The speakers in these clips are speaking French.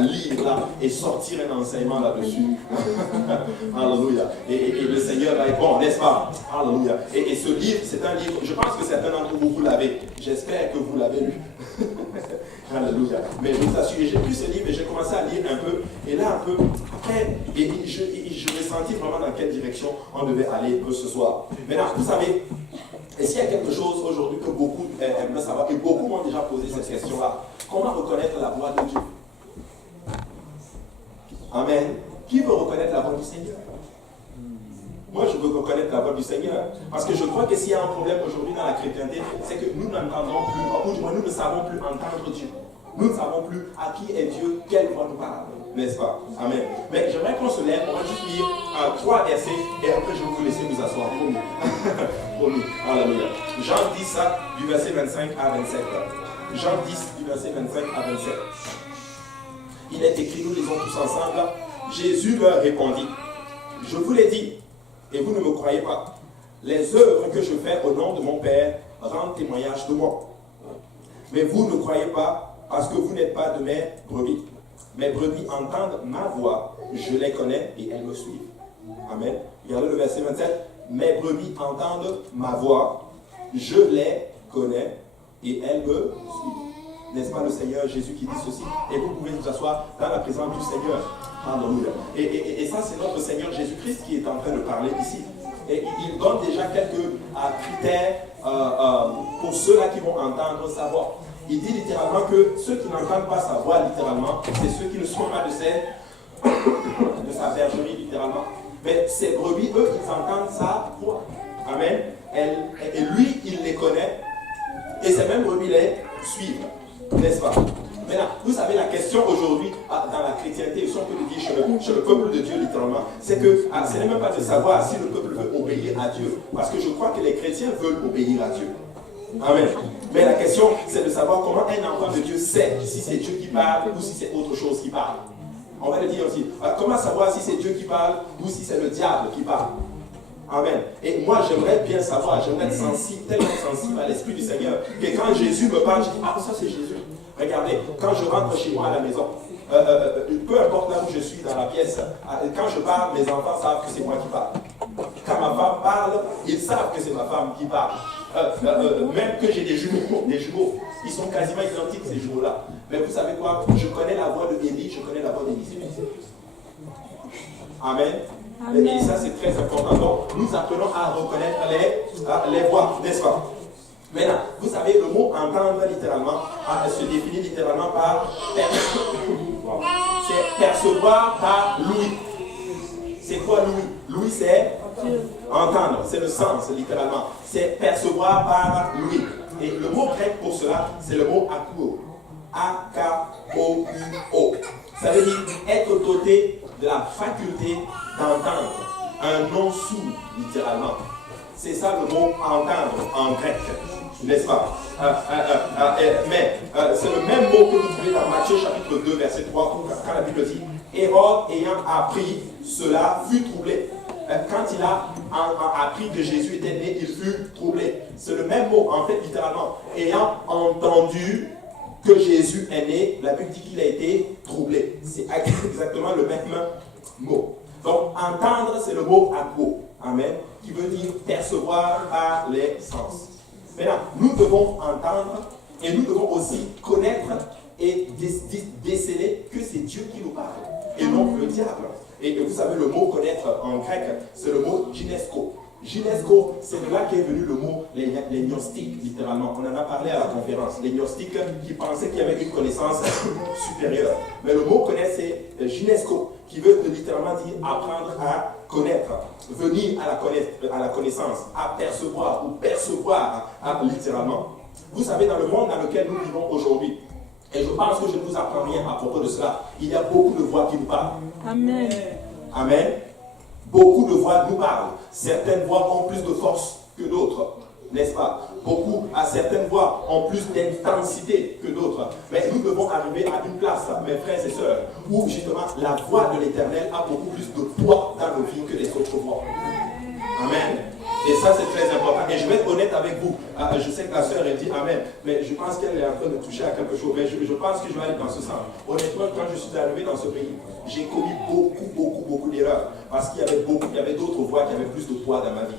lire là et sortir un enseignement là-dessus. Alléluia. Et le Seigneur va être bon, n'est-ce pas? Alléluia. Et ce livre, c'est un livre, je pense que certains d'entre vous, vous l'avez. J'espère que vous l'avez lu. Alléluia. Mais je vous assure, j'ai pris ce livre et j'ai commencé à lire un peu. Et là, un peu, après, je me sentis vraiment dans quelle direction on devait aller ce soir. Maintenant, vous savez, est-ce qu'il y a quelque chose aujourd'hui que beaucoup aimeraient savoir, et beaucoup m'ont déjà posé cette question-là? Comment reconnaître la voix de Dieu? Amen. Qui veut reconnaître la voix du Seigneur? Moi, je veux reconnaître la voix du Seigneur. Parce que je crois que s'il y a un problème aujourd'hui dans la chrétienté, c'est que nous n'entendons plus, ou du moins nous ne savons plus entendre Dieu. Nous ne savons plus à qui est Dieu, quelle voix nous parle. N'est-ce pas? Amen. Mais j'aimerais qu'on se lève, on va juste lire 3 versets et après je vais vous laisser nous asseoir. Promis. Promis. Alléluia. Jean 10, du verset 25 à 27. Jean 10, du verset 25 à 27. Il est écrit, nous lisons tous ensemble. Jésus leur répondit, je vous l'ai dit, et vous ne me croyez pas. Les œuvres que je fais au nom de mon Père rendent témoignage de moi. Mais vous ne croyez pas parce que vous n'êtes pas de mes brebis. Mes brebis entendent ma voix, je les connais et elles me suivent. Amen. Regardez le verset 27. Mes brebis entendent ma voix, je les connais et elles me suivent. N'est-ce pas le Seigneur Jésus qui dit ceci? Et vous pouvez vous asseoir dans la présence du Seigneur. Alléluia. Et ça, c'est notre Seigneur Jésus-Christ qui est en train de parler ici. Et il donne déjà quelques critères pour ceux-là qui vont entendre sa voix. Il dit littéralement que ceux qui n'entendent pas sa voix, littéralement, c'est ceux qui ne sont pas de sa bergerie, littéralement. Mais ces brebis, eux, ils entendent sa voix. Amen. Et lui, il les connaît. Et ces mêmes brebis les suivent. N'est-ce pas? Maintenant, vous savez, la question aujourd'hui, dans la chrétienté, si on peut le dire chez le peuple de Dieu, littéralement, c'est que ce n'est même pas de savoir si le peuple veut obéir à Dieu. Parce que je crois que les chrétiens veulent obéir à Dieu. Amen. Mais la question, c'est de savoir comment un enfant de Dieu sait si c'est Dieu qui parle ou si c'est autre chose qui parle. On va le dire aussi. Comment savoir si c'est Dieu qui parle ou si c'est le diable qui parle? Amen. Et moi, j'aimerais bien savoir, j'aimerais être sensible, tellement sensible à l'Esprit du Seigneur, que quand Jésus me parle, je dis, ah, ça c'est Jésus. Regardez, quand je rentre chez moi à la maison, peu importe là où je suis dans la pièce, quand je parle, mes enfants savent que c'est moi qui parle. Quand ma femme parle, ils savent que c'est ma femme qui parle. Même que j'ai des jumeaux, ils sont quasiment identiques ces jumeaux-là. Mais vous savez quoi? Je connais la voix de Élie, je connais la voix d'Élisée. Amen. Et ça c'est très important. Donc nous apprenons à reconnaître les voix, n'est-ce pas? Maintenant, vous savez, le mot entendre littéralement se définit littéralement par c'est percevoir par l'ouïe. C'est quoi l'ouïe? L'ouïe c'est entendre, c'est le sens littéralement. C'est percevoir par l'ouïe. Et le mot grec pour cela, c'est le mot akouo. A-K-O-U-O. Ça veut dire être doté de la faculté d'entendre. Un non-sourd, littéralement. C'est ça le mot entendre en grec. N'est-ce pas? Mais c'est le même mot que vous trouvez dans Matthieu chapitre 2, verset 3, quand la Bible dit Hérode ayant appris cela fut troublé. Quand il a appris que Jésus était né, il fut troublé. C'est le même mot, en fait, littéralement. Ayant entendu que Jésus est né, la Bible dit qu'il a été troublé. C'est exactement le même mot. Donc, entendre, c'est le mot akouo. Amen. Qui veut dire percevoir par les sens. Maintenant, nous devons entendre et nous devons aussi connaître et déceler que c'est Dieu qui nous parle et non le diable. Et vous savez, le mot connaître en grec, c'est le mot ginesko. Ginesko, c'est de là qu'est venu le mot les gnostiques, littéralement. On en a parlé à la conférence. Les gnostiques qui pensaient qu'il y avait une connaissance supérieure. Mais le mot connaître, c'est ginesko, qui veut littéralement dire apprendre à connaître, venir à la connaissance, à percevoir ou percevoir, littéralement. Vous savez, dans le monde dans lequel nous vivons aujourd'hui, et je pense que je ne vous apprends rien à propos de cela, il y a beaucoup de voix qui nous parlent. Amen. Amen. Beaucoup de voix nous parlent. Certaines voix ont plus de force que d'autres, n'est-ce pas? Certaines voix ont plus d'intensité que d'autres. Mais nous devons arriver à une place, mes frères et sœurs, où justement la voix de l'Éternel a beaucoup plus de poids dans nos vies que les autres voix. Amen. Et ça, c'est très important. Et je vais être honnête avec vous. Je sais que la sœur, elle dit Amen. Mais je pense qu'elle est en train de toucher à quelque chose. Mais je pense que je vais aller dans ce sens. Honnêtement, quand je suis arrivé dans ce pays, j'ai commis beaucoup d'erreurs. Parce qu'il y avait d'autres voix qui avaient plus de poids dans ma vie.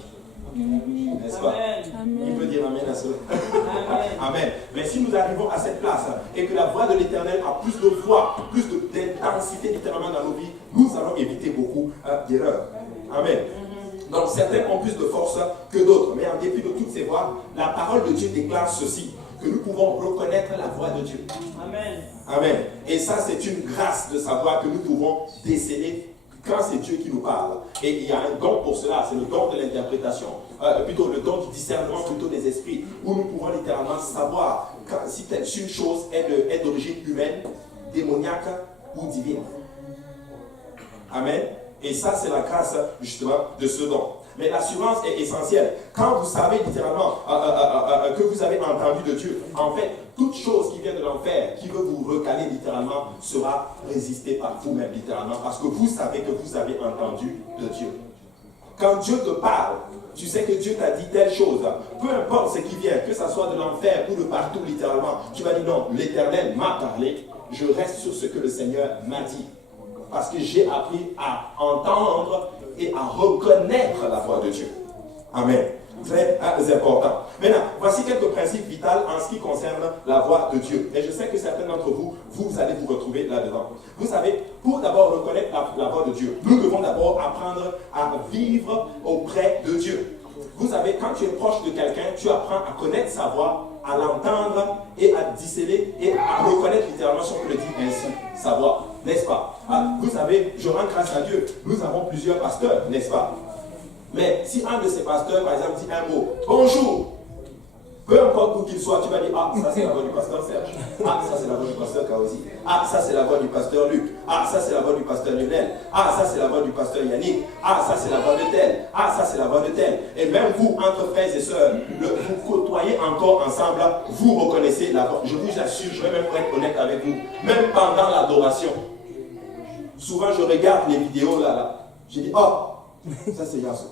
N'est-ce pas? Amen. Il peut dire Amen à cela. Amen. Amen. Mais si nous arrivons à cette place et que la voix de l'Éternel a plus de poids, plus d'intensité littéralement dans nos vies, nous allons éviter beaucoup d'erreurs. Amen. Donc certains ont plus de force que d'autres. Mais en dépit de toutes ces voix, la parole de Dieu déclare ceci, que nous pouvons reconnaître la voix de Dieu. Amen. Amen. Et ça, c'est une grâce de savoir que nous pouvons déceler quand c'est Dieu qui nous parle. Et il y a un don pour cela, c'est le don de l'interprétation, plutôt le don du discernement plutôt des esprits, où nous pouvons littéralement savoir si une chose est d'origine humaine, démoniaque ou divine. Amen. Et ça, c'est la grâce, justement, de ce don. Mais l'assurance est essentielle. Quand vous savez littéralement que vous avez entendu de Dieu, en fait, toute chose qui vient de l'enfer, qui veut vous recaler littéralement, sera résistée par vous-même littéralement, parce que vous savez que vous avez entendu de Dieu. Quand Dieu te parle, tu sais que Dieu t'a dit telle chose, peu importe ce qui vient, que ce soit de l'enfer ou de partout littéralement, tu vas dire non, l'Éternel m'a parlé, je reste sur ce que le Seigneur m'a dit. Parce que j'ai appris à entendre et à reconnaître la voix de Dieu. Amen. Très important. Maintenant, voici quelques principes vitaux en ce qui concerne la voix de Dieu. Et je sais que certains d'entre vous, vous allez vous retrouver là-dedans. Vous savez, pour d'abord reconnaître la voix de Dieu, nous devons d'abord apprendre à vivre auprès de Dieu. Vous savez, quand tu es proche de quelqu'un, tu apprends à connaître sa voix, à l'entendre et à disceler et à reconnaître littéralement, si on peut le dire ainsi, sa voix. N'est-ce pas? Vous savez, je rends grâce à Dieu. Nous avons plusieurs pasteurs, n'est-ce pas? Mais si un de ces pasteurs, par exemple, dit un mot, bonjour, peu importe où qu'il soit, tu vas dire, ah, ça c'est la voix du pasteur Serge. Ah, ça c'est la voix du pasteur Kaosi. Ah, ça c'est la voix du pasteur Luc. Ah, ça c'est la voix du pasteur Lionel. Ah, ça c'est la voix du pasteur Yannick. Ah, ça c'est la voix de tel. Ah, ça c'est la voix de tel. Et même vous, entre frères et sœurs, vous côtoyez encore ensemble, vous reconnaissez la voix. Je vous assure, je vais même être honnête avec vous. Même pendant l'adoration, souvent je regarde les vidéos là. Je dis, oh, ça c'est Yasso.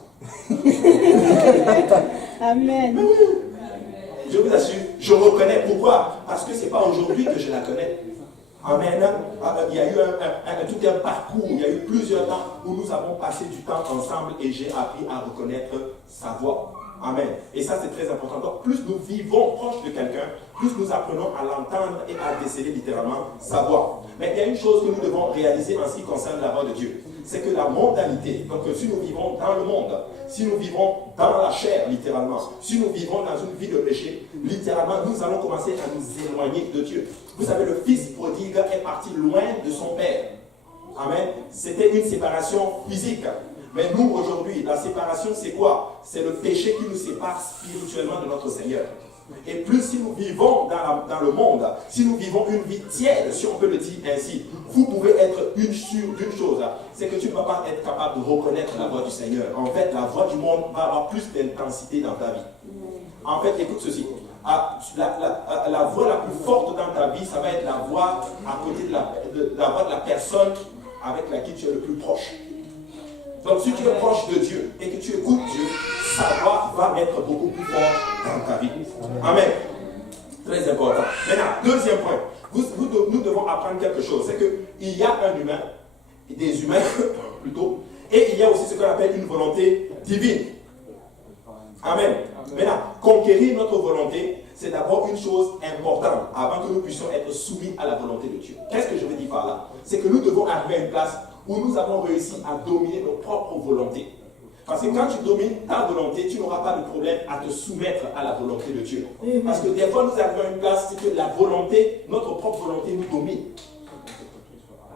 Amen. Je vous assure, je reconnais. Pourquoi? Parce que ce n'est pas aujourd'hui que je la connais. Amen. Il y a eu tout un parcours, il y a eu plusieurs temps où nous avons passé du temps ensemble et j'ai appris à reconnaître sa voix. Amen. Et ça, c'est très important. Donc, plus nous vivons proche de quelqu'un, plus nous apprenons à l'entendre et à déceler littéralement sa voix. Mais il y a une chose que nous devons réaliser en ce qui concerne la voix de Dieu. C'est que la mondalité, donc si nous vivons dans le monde, si nous vivons dans la chair, littéralement, si nous vivons dans une vie de péché, littéralement, nous allons commencer à nous éloigner de Dieu. Vous savez, le fils prodigue est parti loin de son père. Amen. C'était une séparation physique. Mais nous, aujourd'hui, la séparation, c'est quoi? C'est le péché qui nous sépare spirituellement de notre Seigneur. Et plus si nous vivons dans le monde, si nous vivons une vie tiède, si on peut le dire ainsi, vous pouvez être sûre d'une chose, c'est que tu ne vas pas être capable de reconnaître la voix du Seigneur. En fait, la voix du monde va avoir plus d'intensité dans ta vie. En fait, écoute ceci. La voix la plus forte dans ta vie, ça va être la voix à côté de la voix de la personne avec laquelle tu es le plus proche. Donc si tu es proche de Dieu et que tu écoutes Dieu, sa voix va être beaucoup plus forte dans ta vie. Amen. Très important. Maintenant, deuxième point. Nous devons apprendre quelque chose. C'est qu'il y a un humain, des humains plutôt, et il y a aussi ce qu'on appelle une volonté divine. Amen. Maintenant, conquérir notre volonté, c'est d'abord une chose importante avant que nous puissions être soumis à la volonté de Dieu. Qu'est-ce que je veux dire par là? C'est que nous devons arriver à une place où nous avons réussi à dominer nos propres volontés. Parce que quand tu domines ta volonté, tu n'auras pas de problème à te soumettre à la volonté de Dieu. Parce que des fois, nous arrivons à une place, c'est que la volonté, notre propre volonté nous domine.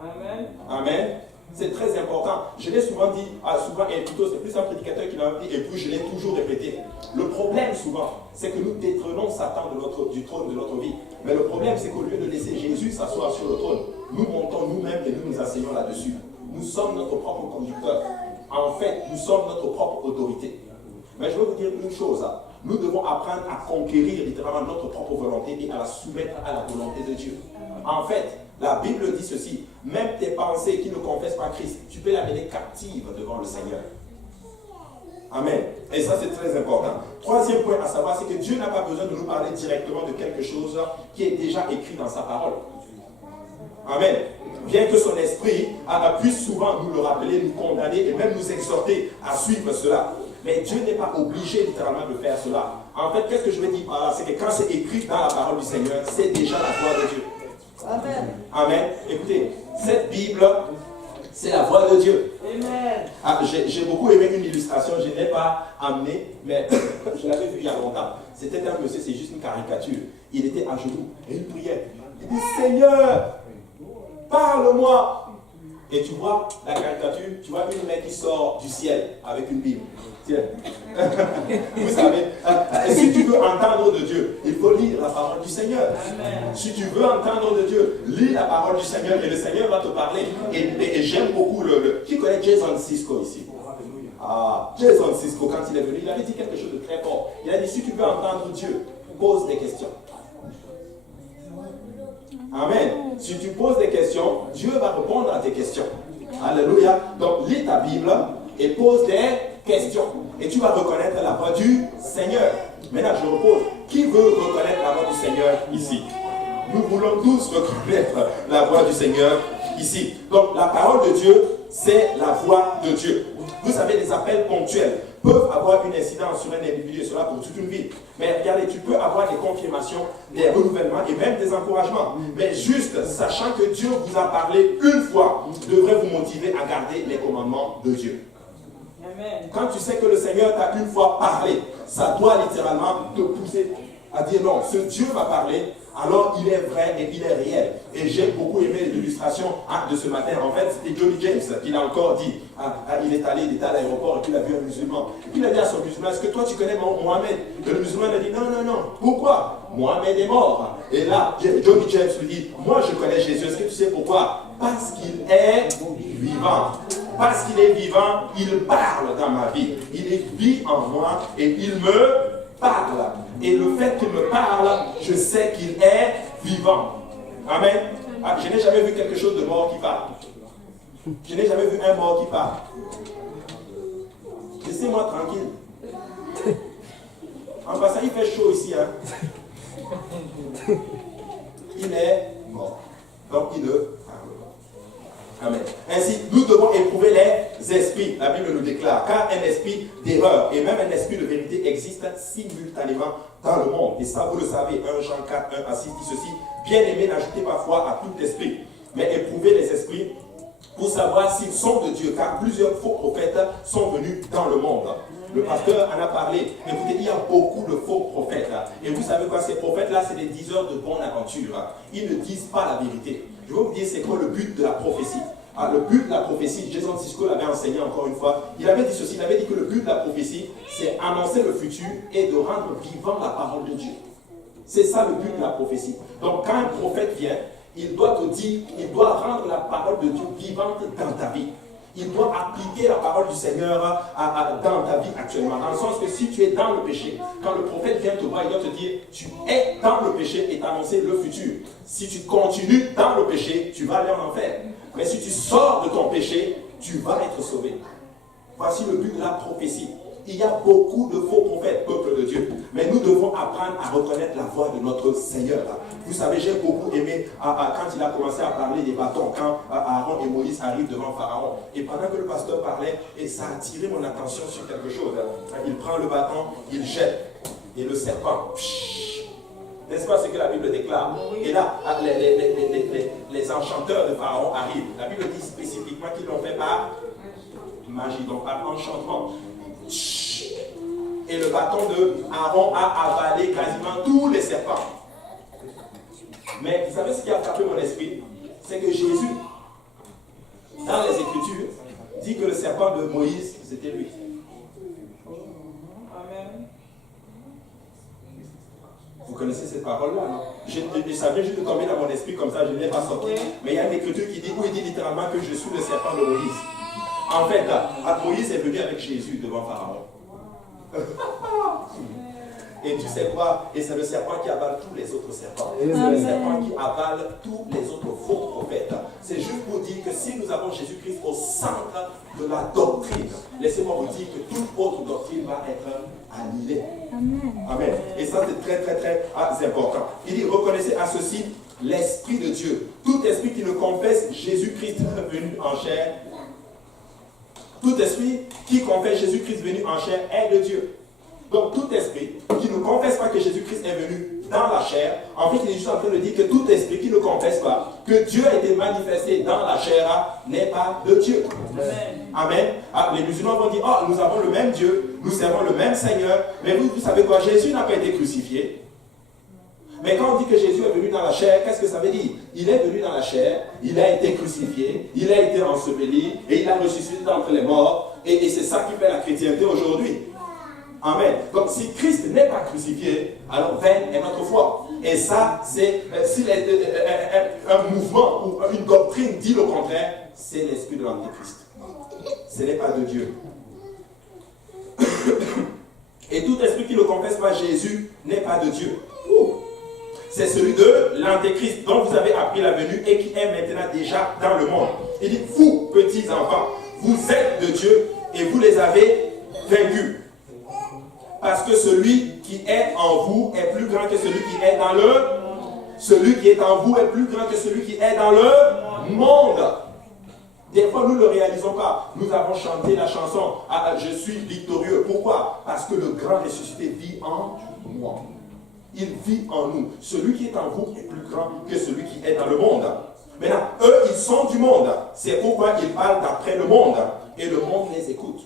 Amen. Amen. C'est très important. Je l'ai souvent dit, et plutôt c'est plus un prédicateur qui l'a dit, et puis je l'ai toujours répété. Le problème souvent, c'est que nous détrônons Satan du trône de notre vie. Mais le problème, c'est qu'au lieu de laisser Jésus s'asseoir sur le trône, nous montons nous-mêmes et nous nous asseyons là-dessus. Nous sommes notre propre conducteur. En fait, nous sommes notre propre autorité. Mais je veux vous dire une chose. Nous devons apprendre à conquérir littéralement notre propre volonté et à la soumettre à la volonté de Dieu. En fait, la Bible dit ceci. Même tes pensées qui ne confessent pas Christ, tu peux l'amener captive devant le Seigneur. Amen. Et ça, c'est très important. Troisième point à savoir, c'est que Dieu n'a pas besoin de nous parler directement de quelque chose qui est déjà écrit dans sa parole. Amen. Bien que son esprit puisse souvent nous le rappeler, nous condamner et même nous exhorter à suivre cela. Mais Dieu n'est pas obligé littéralement de faire cela. En fait, qu'est-ce que je veux dire par là? C'est que quand c'est écrit dans la parole du Seigneur, c'est déjà la voix de Dieu. Amen. Amen. Écoutez, cette Bible, c'est la voix de Dieu. Amen. J'ai beaucoup aimé une illustration, je ne l'ai pas amenée, mais je l'avais vue il y a longtemps. C'était un monsieur, c'est juste une caricature. Il était à genoux et il priait. Il dit, Seigneur, parle-moi. Et tu vois la caricature, tu vois une main qui sort du ciel avec une Bible. Tiens. Vous savez, si tu veux entendre de Dieu, il faut lire la parole du Seigneur. Amen. Si tu veux entendre de Dieu, lis la parole du Seigneur et le Seigneur va te parler. Et j'aime beaucoup Qui connaît Jason Sisko ici? Ah, Jason Sisko, quand il est venu, il avait dit quelque chose de très fort. Il a dit, si tu veux entendre Dieu, pose des questions. Amen. Si tu poses des questions, Dieu va répondre à tes questions. Alléluia. Donc, lis ta Bible et pose des questions. Et tu vas reconnaître la voix du Seigneur. Maintenant, je repose. Qui veut reconnaître la voix du Seigneur ici? Nous voulons tous reconnaître la voix du Seigneur ici. Donc, la parole de Dieu, c'est la voix de Dieu. Vous savez, les appels ponctuels peuvent avoir une incidence sur un individu et cela pour toute une vie. Mais regardez, tu peux avoir des confirmations, des renouvellements et même des encouragements. Mais juste, sachant que Dieu vous a parlé une fois, devrait vous motiver à garder les commandements de Dieu. Amen. Quand tu sais que le Seigneur t'a une fois parlé, ça doit littéralement te pousser à dire non, ce Dieu m'a parlé, alors il est vrai et il est réel. Et j'ai beaucoup aimé l'illustration de ce matin. En fait, c'était Johnny James qui l'a encore dit. Il est allé à l'aéroport et puis il a vu un musulman. Et puis il a dit à son musulman, est-ce que toi tu connais Mohamed? Et le musulman a dit, non, non, non. Pourquoi? Mohamed est mort. Et là, Johnny James lui dit, moi je connais Jésus. Est-ce que tu sais pourquoi? Parce qu'il est vivant. Parce qu'il est vivant, il parle dans ma vie. Il vit en moi et il me parle. Et le fait qu'il me parle, je sais qu'il est vivant. Amen. Je n'ai jamais vu quelque chose de mort qui parle. Je n'ai jamais vu un mort qui parle. Laissez-moi tranquille. En passant, il fait chaud ici. Hein. Il est mort. Donc il ne parle pas. Amen. Ainsi, nous devons éprouver les esprits. La Bible nous déclare, car un esprit d'erreur et même un esprit de vérité existe simultanément dans le monde. Et ça, vous le savez, 1 Jean 4, 1 à 6 dit ceci. Bien-aimés, n'ajoutez pas foi à tout esprit, mais éprouvez les esprits pour savoir s'ils sont de Dieu, car plusieurs faux prophètes sont venus dans le monde. Le pasteur en a parlé. Écoutez, il y a beaucoup de faux prophètes. Et vous savez quoi, ces prophètes-là, c'est des diseurs de bonne aventure. Ils ne disent pas la vérité. Je vais vous dire, c'est quoi le but de la prophétie? Le but de la prophétie, Jason Sisko l'avait enseigné encore une fois. Il avait dit ceci, il avait dit que le but de la prophétie, c'est annoncer le futur et de rendre vivant la parole de Dieu. C'est ça le but de la prophétie. Donc quand un prophète vient, il doit te dire, il doit rendre la parole de Dieu vivante dans ta vie. Il doit appliquer la parole du Seigneur dans ta vie actuellement. Dans le sens que si tu es dans le péché, quand le prophète vient te voir, il doit te dire, tu es dans le péché et t'annoncer le futur. Si tu continues dans le péché, tu vas aller en enfer. Mais si tu sors de ton péché, tu vas être sauvé. Voici le but de la prophétie. Il y a beaucoup de faux prophètes, peuple de Dieu. Mais nous devons apprendre à reconnaître la voix de notre Seigneur. Vous savez, j'ai beaucoup aimé quand il a commencé à parler des bâtons, quand Aaron et Moïse arrivent devant Pharaon. Et pendant que le pasteur parlait, et ça a attiré mon attention sur quelque chose. Il prend le bâton, il jette. Et le serpent, n'est-ce pas ce que la Bible déclare? Et là, les enchanteurs de Pharaon arrivent. La Bible dit spécifiquement qu'ils l'ont fait par magie, donc par enchantement. Et le bâton de Aaron a avalé quasiment tous les serpents. Mais vous savez ce qui a frappé mon esprit? C'est que Jésus, dans les Écritures, dit que le serpent de Moïse, c'était lui. Amen. Vous connaissez cette parole-là, non? Ça vient juste de tomber dans mon esprit comme ça, je ne l'ai pas sorti. Mais il y a une écriture qui dit, où il dit littéralement que je suis le serpent de Moïse. En fait, Moïse est venu avec Jésus devant Pharaon. Et tu sais quoi? Et c'est le serpent qui avale tous les autres serpents. C'est Amen. le serpent qui avale tous les autres faux prophètes. C'est juste pour dire que si nous avons Jésus-Christ au centre de la doctrine, laissez-moi vous dire que toute autre doctrine va être annihilée. Amen. Amen. Et ça, c'est très, très, très important. Il dit, reconnaissez à ceci l'Esprit de Dieu. Tout esprit qui ne confesse Jésus-Christ venu en chair, tout esprit qui confesse Jésus-Christ venu en chair est de Dieu. Donc, tout esprit qui ne confesse pas que Jésus-Christ est venu dans la chair, en fait, il est juste en train de dire que tout esprit qui ne confesse pas que Dieu a été manifesté dans la chair n'est pas de Dieu. Amen. Amen. Ah, les musulmans vont dire, oh, nous avons le même Dieu, nous servons le même Seigneur, mais vous savez quoi, Jésus n'a pas été crucifié. Mais quand on dit que Jésus est venu dans la chair, qu'est-ce que ça veut dire? Il est venu dans la chair, il a été crucifié, il a été enseveli, et il a ressuscité d'entre les morts, et c'est ça qui fait la chrétienté aujourd'hui. Amen. Donc si Christ n'est pas crucifié, alors vaine est notre foi. Et ça, c'est si un mouvement ou une doctrine dit le contraire, c'est l'esprit de l'Antéchrist. Ce n'est pas de Dieu. Et tout esprit qui ne confesse pas Jésus n'est pas de Dieu. C'est celui de l'Antéchrist dont vous avez appris la venue et qui est maintenant déjà dans le monde. Il dit, vous, petits enfants, vous êtes de Dieu et vous les avez vaincus. Parce que celui qui est en vous est plus grand que celui qui est dans le monde. Celui qui est en vous est plus grand que celui qui est dans le monde. Des fois, nous ne le réalisons pas. Nous avons chanté la chanson « Je suis victorieux ». Pourquoi? Parce que le grand ressuscité vit en moi. Il vit en nous. Celui qui est en vous est plus grand que celui qui est dans le monde. Maintenant, eux, ils sont du monde. C'est pourquoi ils parlent d'après le monde. Et le monde les écoute.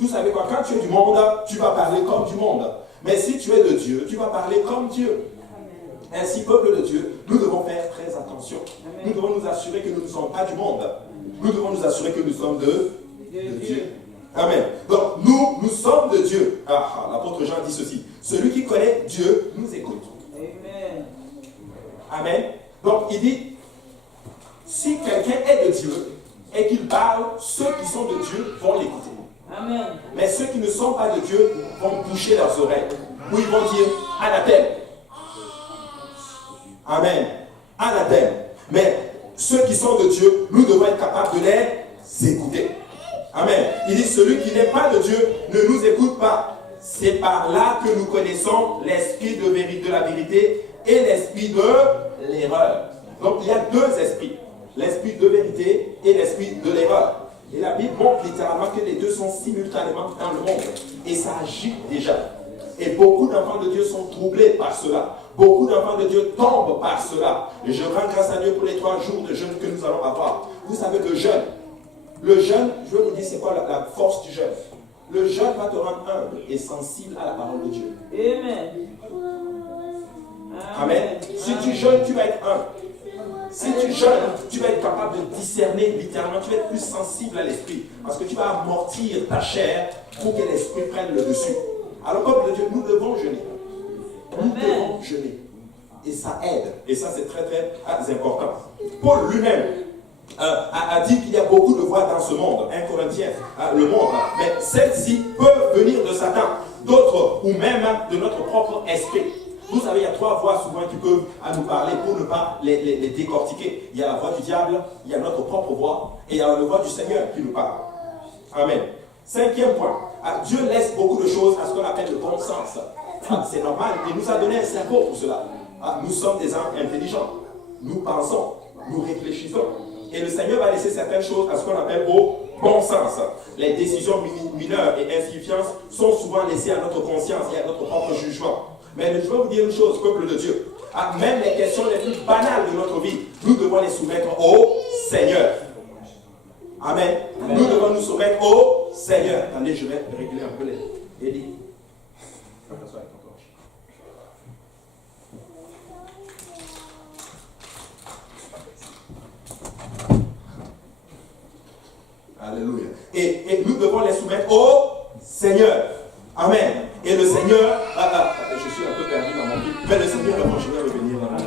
Vous savez quoi, quand tu es du monde, tu vas parler comme du monde. Mais si tu es de Dieu, tu vas parler comme Dieu. Ainsi, peuple de Dieu, nous devons faire très attention. Nous devons nous assurer que nous ne sommes pas du monde. Nous devons nous assurer que nous sommes de Dieu. Amen. Donc, nous sommes de Dieu. L'apôtre Jean dit ceci. Celui qui connaît Dieu nous écoute. Amen. Amen. Donc, il dit, si quelqu'un est de Dieu et qu'il parle, ceux qui sont de Dieu vont l'écouter. Amen. Mais ceux qui ne sont pas de Dieu vont boucher leurs oreilles. Ou ils vont dire anathème. Amen. Anathème. Mais ceux qui sont de Dieu, nous devons être capables de les écouter. Amen. Il dit celui qui n'est pas de Dieu ne nous écoute pas. C'est par là que nous connaissons l'esprit de la vérité et l'esprit de l'erreur. Donc il y a deux esprits. L'esprit de vérité et l'esprit de l'erreur. Et la Bible montre littéralement que les deux sont simultanément dans le monde. Et ça agit déjà. Et beaucoup d'enfants de Dieu sont troublés par cela. Beaucoup d'enfants de Dieu tombent par cela. Et je rends grâce à Dieu pour les 3 jours de jeûne que nous allons avoir. Vous savez, le jeûne, je vais vous dire c'est quoi la force du jeûne. Le jeûne va te rendre humble et sensible à la parole de Dieu. Amen. Amen. Si tu jeûnes, tu vas être humble. Si tu jeûnes, tu vas être capable de discerner littéralement, tu vas être plus sensible à l'esprit. Parce que tu vas amortir ta chair pour que l'esprit prenne le dessus. Alors, peuple de Dieu, nous devons jeûner. Nous devons jeûner. Et ça aide. Et ça, c'est très, très important. Paul lui-même a dit qu'il y a beaucoup de voix dans ce monde. 1 Corinthiens, le monde. Mais celles-ci peuvent venir de Satan. D'autres, ou même de notre propre esprit. Vous savez, il y a 3 voix souvent qui peuvent nous parler pour ne pas les décortiquer. Il y a la voix du diable, il y a notre propre voix, et il y a la voix du Seigneur qui nous parle. Amen. 5e point. Dieu laisse beaucoup de choses à ce qu'on appelle le bon sens. C'est normal. Il nous a donné un cerveau pour cela. Nous sommes des âmes intelligents. Nous pensons, nous réfléchissons. Et le Seigneur va laisser certaines choses à ce qu'on appelle au bon sens. Les décisions mineures et insuffisantes sont souvent laissées à notre conscience et à notre propre jugement. Mais je vais vous dire une chose, peuple de Dieu. Même les questions les plus banales de notre vie, nous devons les soumettre au Seigneur. Amen. Nous devons nous soumettre au Seigneur. Attendez, je vais régler un peu les lignes. Alléluia. Et nous devons les soumettre au Seigneur. Amen. Et le Seigneur, je suis un peu perdu dans mon vie, mais le Seigneur, je vais revenir dans mon vie.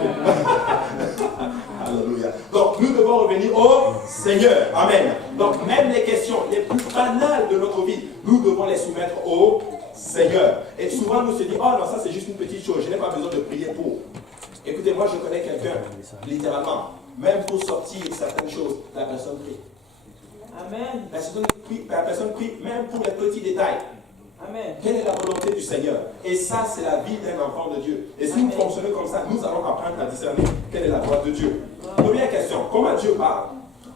Alléluia. Donc nous devons revenir au Seigneur. Amen. Donc même les questions les plus banales de notre vie, nous devons les soumettre au Seigneur. Et souvent, nous se dit, oh non, ça c'est juste une petite chose, je n'ai pas besoin de prier pour. Écoutez, moi je connais quelqu'un, littéralement, même pour sortir certaines choses, la personne prie. Amen. La personne prie même pour les petits détails. Amen. Quelle est la volonté du Seigneur? Et ça, c'est la vie d'un enfant de Dieu. Et si nous fonctionnons comme ça, nous allons apprendre à discerner quelle est la voix de Dieu. Première question, comment Dieu parle?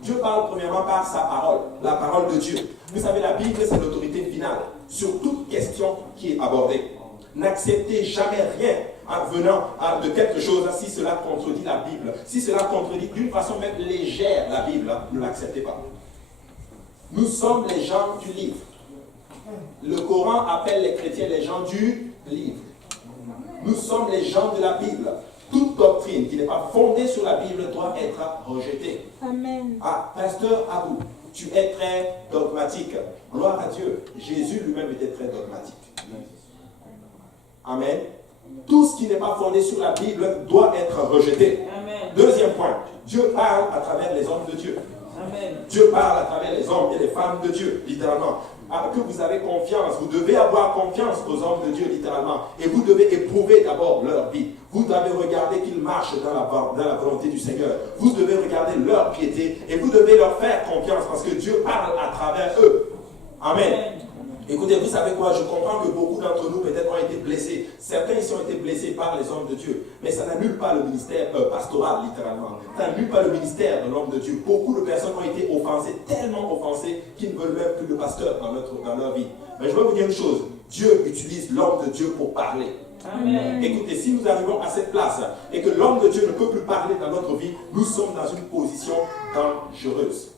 Dieu parle premièrement par sa parole, la parole de Dieu. Vous savez, la Bible, c'est l'autorité finale sur toute question qui est abordée. N'acceptez jamais rien en venant de quelque chose si cela contredit la Bible. Si cela contredit d'une façon même légère la Bible, ne l'acceptez pas. Nous sommes les gens du livre. Le Coran appelle les chrétiens les gens du livre. Nous sommes les gens de la Bible. Toute doctrine qui n'est pas fondée sur la Bible doit être rejetée. Amen. Ah, pasteur Abou, tu es très dogmatique. Gloire à Dieu. Jésus lui-même était très dogmatique. Amen. Tout ce qui n'est pas fondé sur la Bible doit être rejeté. Amen. Deuxième point, Dieu parle à travers les hommes de Dieu. Amen. Dieu parle à travers les hommes et les femmes de Dieu, littéralement. Que vous avez confiance, vous devez avoir confiance aux hommes de Dieu, littéralement. Et vous devez éprouver d'abord leur vie. Vous devez regarder qu'ils marchent dans la volonté du Seigneur. Vous devez regarder leur piété et vous devez leur faire confiance parce que Dieu parle à travers eux. Amen. Écoutez, vous savez quoi? Je comprends que beaucoup d'entre nous peut-être ont été blessés. Certains ici ont été blessés par les hommes de Dieu. Mais ça n'annule pas le ministère pastoral, littéralement. Ça n'annule pas le ministère de l'homme de Dieu. Beaucoup de personnes ont été offensées, tellement offensées, qu'ils ne veulent même plus de pasteur dans leur vie. Mais je vais vous dire une chose. Dieu utilise l'homme de Dieu pour parler. Amen. Écoutez, si nous arrivons à cette place et que l'homme de Dieu ne peut plus parler dans notre vie, nous sommes dans une position dangereuse.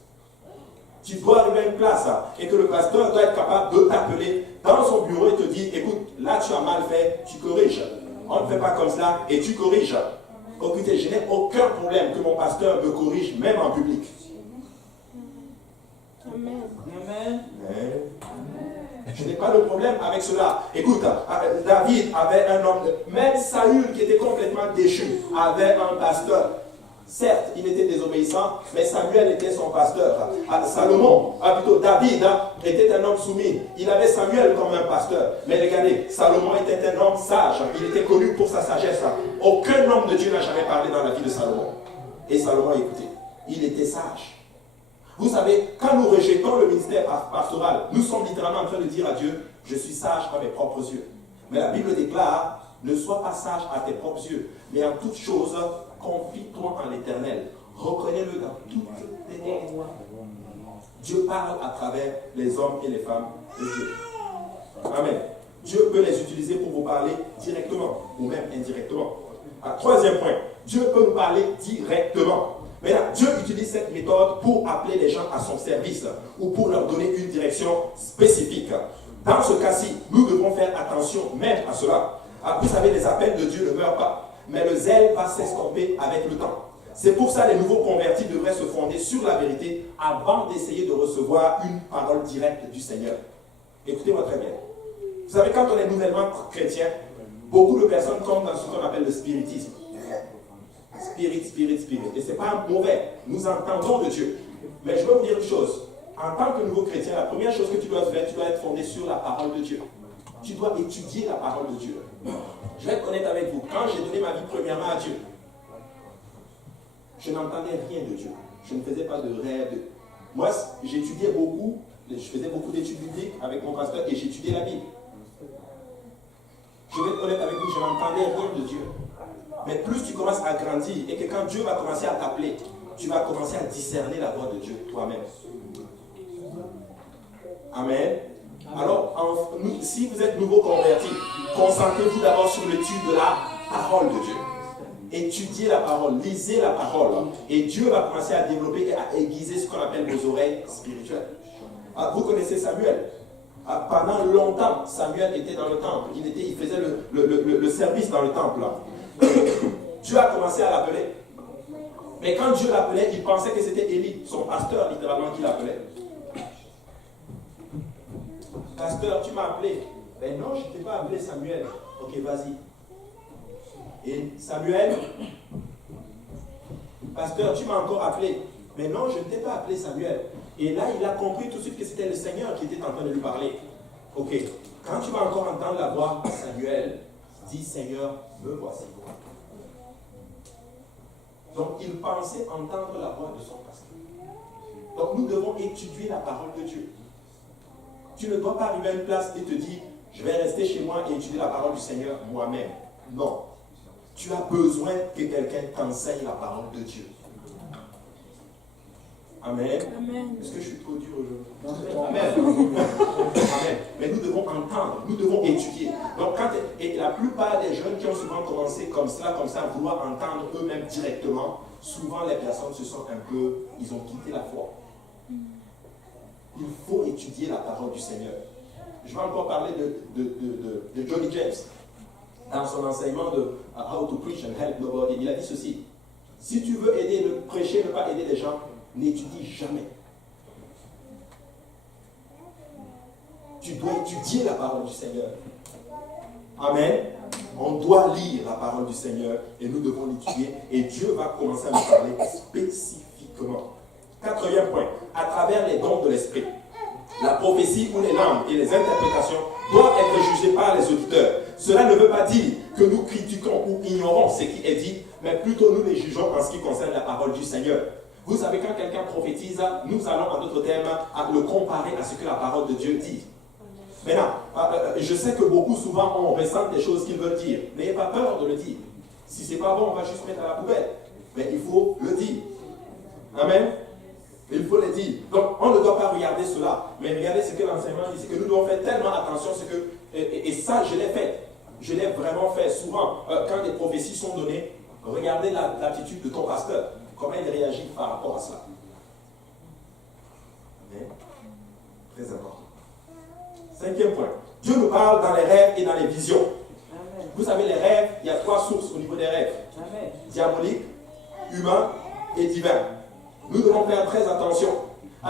Tu dois arriver à une place et que le pasteur doit être capable de t'appeler dans son bureau et te dire, écoute, là tu as mal fait, tu corriges. On ne fait pas comme cela et tu corriges. Écoutez, je n'ai aucun problème que mon pasteur me corrige, même en public. Amen. Amen. Je n'ai pas de problème avec cela. Écoute, David avait un homme, même Saül qui était complètement déchu, avait un pasteur. Certes, il était désobéissant, mais Samuel était son pasteur. Salomon, plutôt David, était un homme soumis. Il avait Samuel comme un pasteur. Mais regardez, Salomon était un homme sage. Il était connu pour sa sagesse. Aucun homme de Dieu n'a jamais parlé dans la vie de Salomon. Et Salomon, écoutez, il était sage. Vous savez, quand nous rejetons le ministère pastoral, nous sommes littéralement en train de dire à Dieu, je suis sage à mes propres yeux. Mais la Bible déclare, ne sois pas sage à tes propres yeux, mais en toutes choses, confie-toi en l'Éternel. Reconnais-le dans toutes tes voies. Dieu parle à travers les hommes et les femmes de Dieu. Amen. Dieu peut les utiliser pour vous parler directement ou même indirectement. Troisième point, Dieu peut nous parler directement. Maintenant, Dieu utilise cette méthode pour appeler les gens à son service ou pour leur donner une direction spécifique. Dans ce cas-ci, nous devons faire attention même à cela. Vous savez, les appels de Dieu ne meurent pas, mais le zèle va s'estomper avec le temps. C'est pour ça que les nouveaux convertis devraient se fonder sur la vérité avant d'essayer de recevoir une parole directe du Seigneur. Écoutez-moi très bien. Vous savez, quand on est nouvellement chrétien, beaucoup de personnes tombent dans ce qu'on appelle le spiritisme. Spirit. Et ce n'est pas mauvais. Nous entendons de Dieu. Mais je veux vous dire une chose. En tant que nouveau chrétien, la première chose que tu dois faire, tu dois être fondé sur la parole de Dieu. Tu dois étudier la parole de Dieu. Je vais être honnête avec vous. Quand j'ai donné ma vie premièrement à Dieu, je n'entendais rien de Dieu. Je ne faisais pas de rêve. Moi, j'étudiais beaucoup. Je faisais beaucoup d'études bibliques avec mon pasteur et j'étudiais la Bible. Je vais être honnête avec vous, je n'entendais rien de Dieu. Mais plus tu commences à grandir et que quand Dieu va commencer à t'appeler, tu vas commencer à discerner la voix de Dieu toi-même. Amen. Alors, si vous êtes nouveau converti, concentrez-vous d'abord sur l'étude de la parole de Dieu. Étudiez la parole, lisez la parole. Et Dieu va commencer à développer et à aiguiser ce qu'on appelle vos oreilles spirituelles. Vous connaissez Samuel. Pendant longtemps, Samuel était dans le temple. Il faisait le service dans le temple. Dieu a commencé à l'appeler. Mais quand Dieu l'appelait, il pensait que c'était Élie, son pasteur littéralement, qui l'appelait. Pasteur, tu m'as appelé. Ben non, je ne t'ai pas appelé Samuel. Ok, vas-y. Et Samuel, pasteur, tu m'as encore appelé. Mais non, je ne t'ai pas appelé Samuel. Et là, il a compris tout de suite que c'était le Seigneur qui était en train de lui parler. Ok. Quand tu vas encore entendre la voix de Samuel, dis Seigneur, me voici. Donc il pensait entendre la voix de son pasteur. Donc nous devons étudier la parole de Dieu. Tu ne dois pas arriver à une place et te dire, je vais rester chez moi et étudier la parole du Seigneur moi-même. Non. Tu as besoin que quelqu'un t'enseigne la parole de Dieu. Amen. Amen. Est-ce que je suis trop dur aujourd'hui? Amen. Amen. Mais nous devons entendre, nous devons étudier. Donc, et la plupart des jeunes qui ont souvent commencé comme ça, à vouloir entendre eux-mêmes directement, souvent les personnes se sentent un peu, ils ont quitté la foi. Il faut étudier la parole du Seigneur. Je vais encore parler de Johnny James. Dans son enseignement de How to Preach and Help Nobody, il a dit ceci. Si tu veux aider, prêcher, ne pas aider les gens, n'étudie jamais. Tu dois étudier la parole du Seigneur. Amen. On doit lire la parole du Seigneur et nous devons l'étudier et Dieu va commencer à nous parler spécifiquement. 4e point, à travers les dons de l'esprit, la prophétie ou les langues et les interprétations doivent être jugées par les auditeurs. Cela ne veut pas dire que nous critiquons ou ignorons ce qui est dit, mais plutôt nous les jugeons en ce qui concerne la parole du Seigneur. Vous savez, quand quelqu'un prophétise, nous allons en d'autres termes à le comparer à ce que la parole de Dieu dit. Maintenant, je sais que beaucoup souvent on ressent des choses qu'ils veulent dire. N'ayez pas peur de le dire. Si ce n'est pas bon, on va juste mettre à la poubelle. Mais il faut le dire. Amen. Il faut le dire. Donc, on ne doit pas regarder cela. Mais regardez ce que l'enseignement dit. C'est que nous devons faire tellement attention. Et ça, je l'ai fait. Je l'ai vraiment fait. Souvent, quand des prophéties sont données, regardez l'attitude de ton pasteur. Comment il réagit par rapport à cela. Amen. Très important. 5e point. Dieu nous parle dans les rêves et dans les visions. Amen. Vous savez, les rêves, il y a 3 sources au niveau des rêves. Amen. Diabolique, humain et divin. Nous devons faire très attention.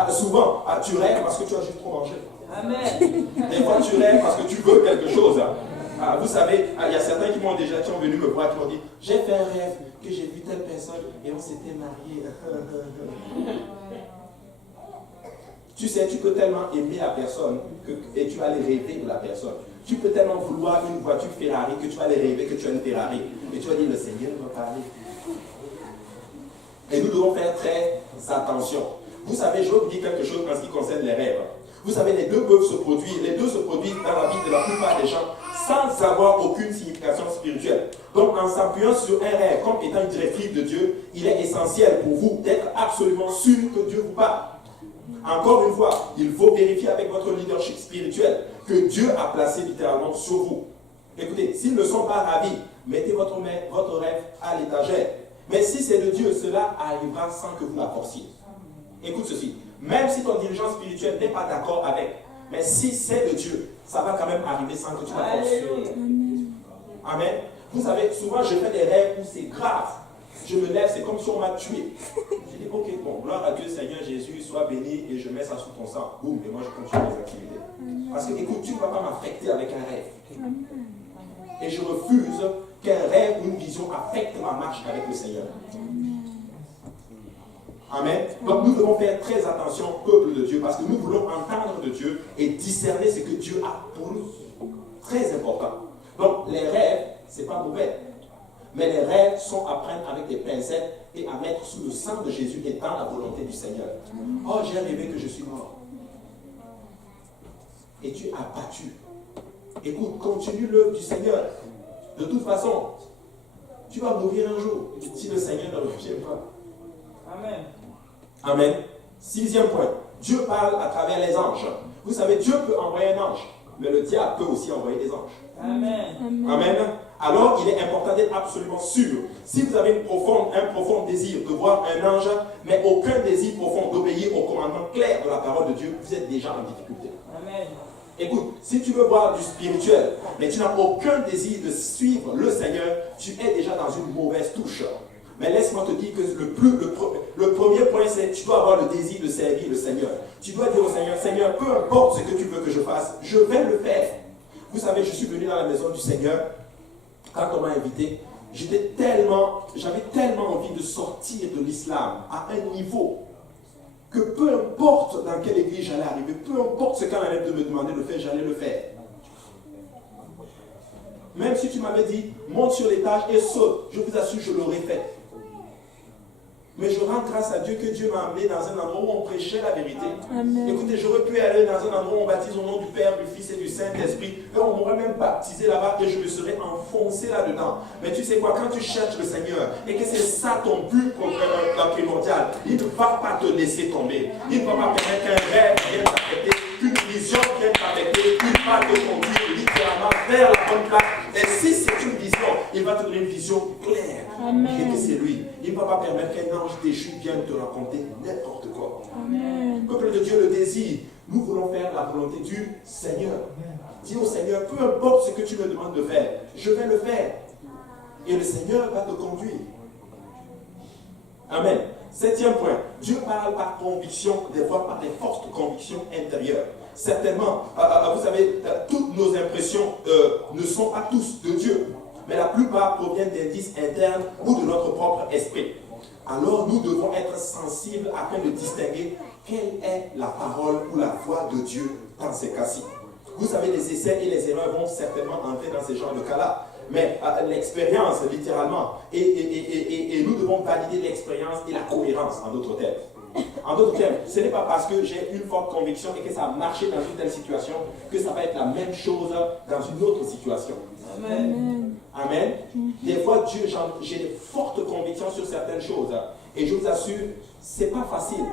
Souvent, tu rêves parce que tu as juste trop mangé. Amen. Des fois, tu rêves parce que tu veux quelque chose. Vous savez, il y a certains qui sont venus me voir et qui m'ont dit, j'ai fait un rêve que j'ai vu telle personne et on s'était mariés. Tu sais, tu peux tellement aimer la personne et tu vas aller rêver de la personne. Tu peux tellement vouloir une voiture Ferrari que tu vas aller rêver que tu as une Ferrari. Et tu vas dire, le Seigneur va parler. Et nous devons faire très attention. Vous savez, je vais vous dire quelque chose en ce qui concerne les rêves. Vous savez, les deux se produisent dans la vie de la plupart des gens sans avoir aucune signification spirituelle. Donc, en s'appuyant sur un rêve comme étant une directive de Dieu, il est essentiel pour vous d'être absolument sûr que Dieu vous parle. Encore une fois, il faut vérifier avec votre leadership spirituel que Dieu a placé littéralement sur vous. Écoutez, s'ils ne sont pas ravis, mettez votre rêve à l'étagère. Mais si c'est de Dieu, cela arrivera sans que vous la forciez. Écoute ceci, même si ton dirigeant spirituel n'est pas d'accord avec, mais si c'est de Dieu, ça va quand même arriver sans que tu la forces. Alléluia. Amen. Vous savez, souvent je fais des rêves où c'est grave. Je me lève, c'est comme si on m'a tué. Je dis, ok, bon, gloire à Dieu, Seigneur Jésus, sois béni et je mets ça sous ton sang. Boum, et moi je continue mes activités. Parce que, écoute, tu ne vas pas m'affecter avec un rêve. Et je refuse qu'un rêve ou une vision affecte ma marche avec le Seigneur. Amen. Donc nous devons faire très attention, peuple de Dieu, parce que nous voulons entendre de Dieu et discerner ce que Dieu a pour nous. Très important. Donc les rêves, ce n'est pas mauvais. Mais les rêves sont à prendre avec des pincettes et à mettre sous le sang de Jésus et dans la volonté du Seigneur. Oh, j'ai rêvé que je suis mort. Et tu es abattu. Écoute, continue l'œuvre du Seigneur. De toute façon, tu vas mourir un jour si le Seigneur ne revient pas. Amen. Amen. 6e point. Dieu parle à travers les anges. Vous savez, Dieu peut envoyer un ange, mais le diable peut aussi envoyer des anges. Amen. Amen. Alors, il est important d'être absolument sûr. Si vous avez un profond désir de voir un ange, mais aucun désir profond d'obéir au commandement clair de la parole de Dieu, vous êtes déjà en difficulté. Amen. Écoute, si tu veux voir du spirituel, mais tu n'as aucun désir de suivre le Seigneur, tu es déjà dans une mauvaise touche. Mais laisse-moi te dire que le premier point, c'est que tu dois avoir le désir de servir le Seigneur. Tu dois dire au Seigneur, Seigneur, peu importe ce que tu veux que je fasse, je vais le faire. Vous savez, je suis venu dans la maison du Seigneur. Quand on m'a invité, j'avais tellement envie de sortir de l'islam à un niveau que peu importe dans quelle église j'allais arriver, peu importe ce qu'elle allait me demander de faire, j'allais le faire. Même si tu m'avais dit, monte sur l'étage et saute, je vous assure, je l'aurais fait. Mais je rends grâce à Dieu que Dieu m'a amené dans un endroit où on prêchait la vérité. Amen. Écoutez, j'aurais pu aller dans un endroit où on baptise au nom du Père, du Fils et du Saint-Esprit. Et on m'aurait même baptisé là-bas et je me serais enfoncé là-dedans. Mais tu sais quoi, quand tu cherches le Seigneur et que c'est ça ton but primordial, il ne va pas te laisser tomber. Il ne va pas permettre qu'un rêve vienne t'affecter, qu'une vision vienne t'affecter. Il va te conduire littéralement vers la bonne place. Et si c'est une vision, il va te donner une vision claire. Amen. Et que c'est lui. Il ne va pas permettre qu'un ange déchu vienne te raconter n'importe quoi. Amen. Peuple de Dieu le désire. Nous voulons faire la volonté du Seigneur. Dis au Seigneur, peu importe ce que tu me demandes de faire, je vais le faire. Et le Seigneur va te conduire. Amen. 7e point. Dieu parle par conviction, des fois par des fortes convictions intérieures. Certainement, vous savez, toutes nos impressions ne sont pas tous de Dieu, mais la plupart proviennent d'indices internes ou de notre propre esprit. Alors nous devons être sensibles afin de distinguer quelle est la parole ou la voix de Dieu dans ces cas-ci. Vous savez, les essais et les erreurs vont certainement entrer dans ces genres de cas-là. Mais l'expérience, littéralement, et nous devons valider l'expérience et la cohérence, en d'autres termes. En d'autres termes, ce n'est pas parce que j'ai une forte conviction et que ça a marché dans une telle situation que ça va être la même chose dans une autre situation. Amen. Amen. Des fois, j'ai de fortes convictions sur certaines choses. Et je vous assure, ce n'est pas facile.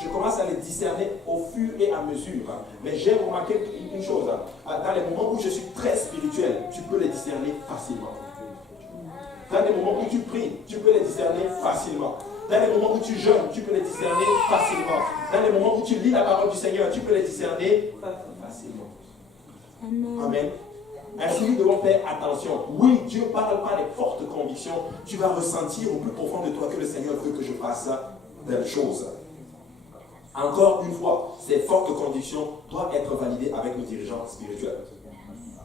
Je commence à les discerner au fur et à mesure. Mais j'ai remarqué une chose. Dans les moments où je suis très spirituel, tu peux les discerner facilement. Dans les moments où tu pries, tu peux les discerner facilement. Dans les moments où tu jeûnes, tu peux les discerner facilement. Dans les moments où tu lis la parole du Seigneur, tu peux les discerner facilement. Amen. Amen. Ainsi, nous devons faire attention. Oui, Dieu parle par les fortes convictions. Tu vas ressentir au plus profond de toi que le Seigneur veut que je fasse telle chose. Encore une fois, ces fortes convictions doivent être validées avec nos dirigeants spirituels.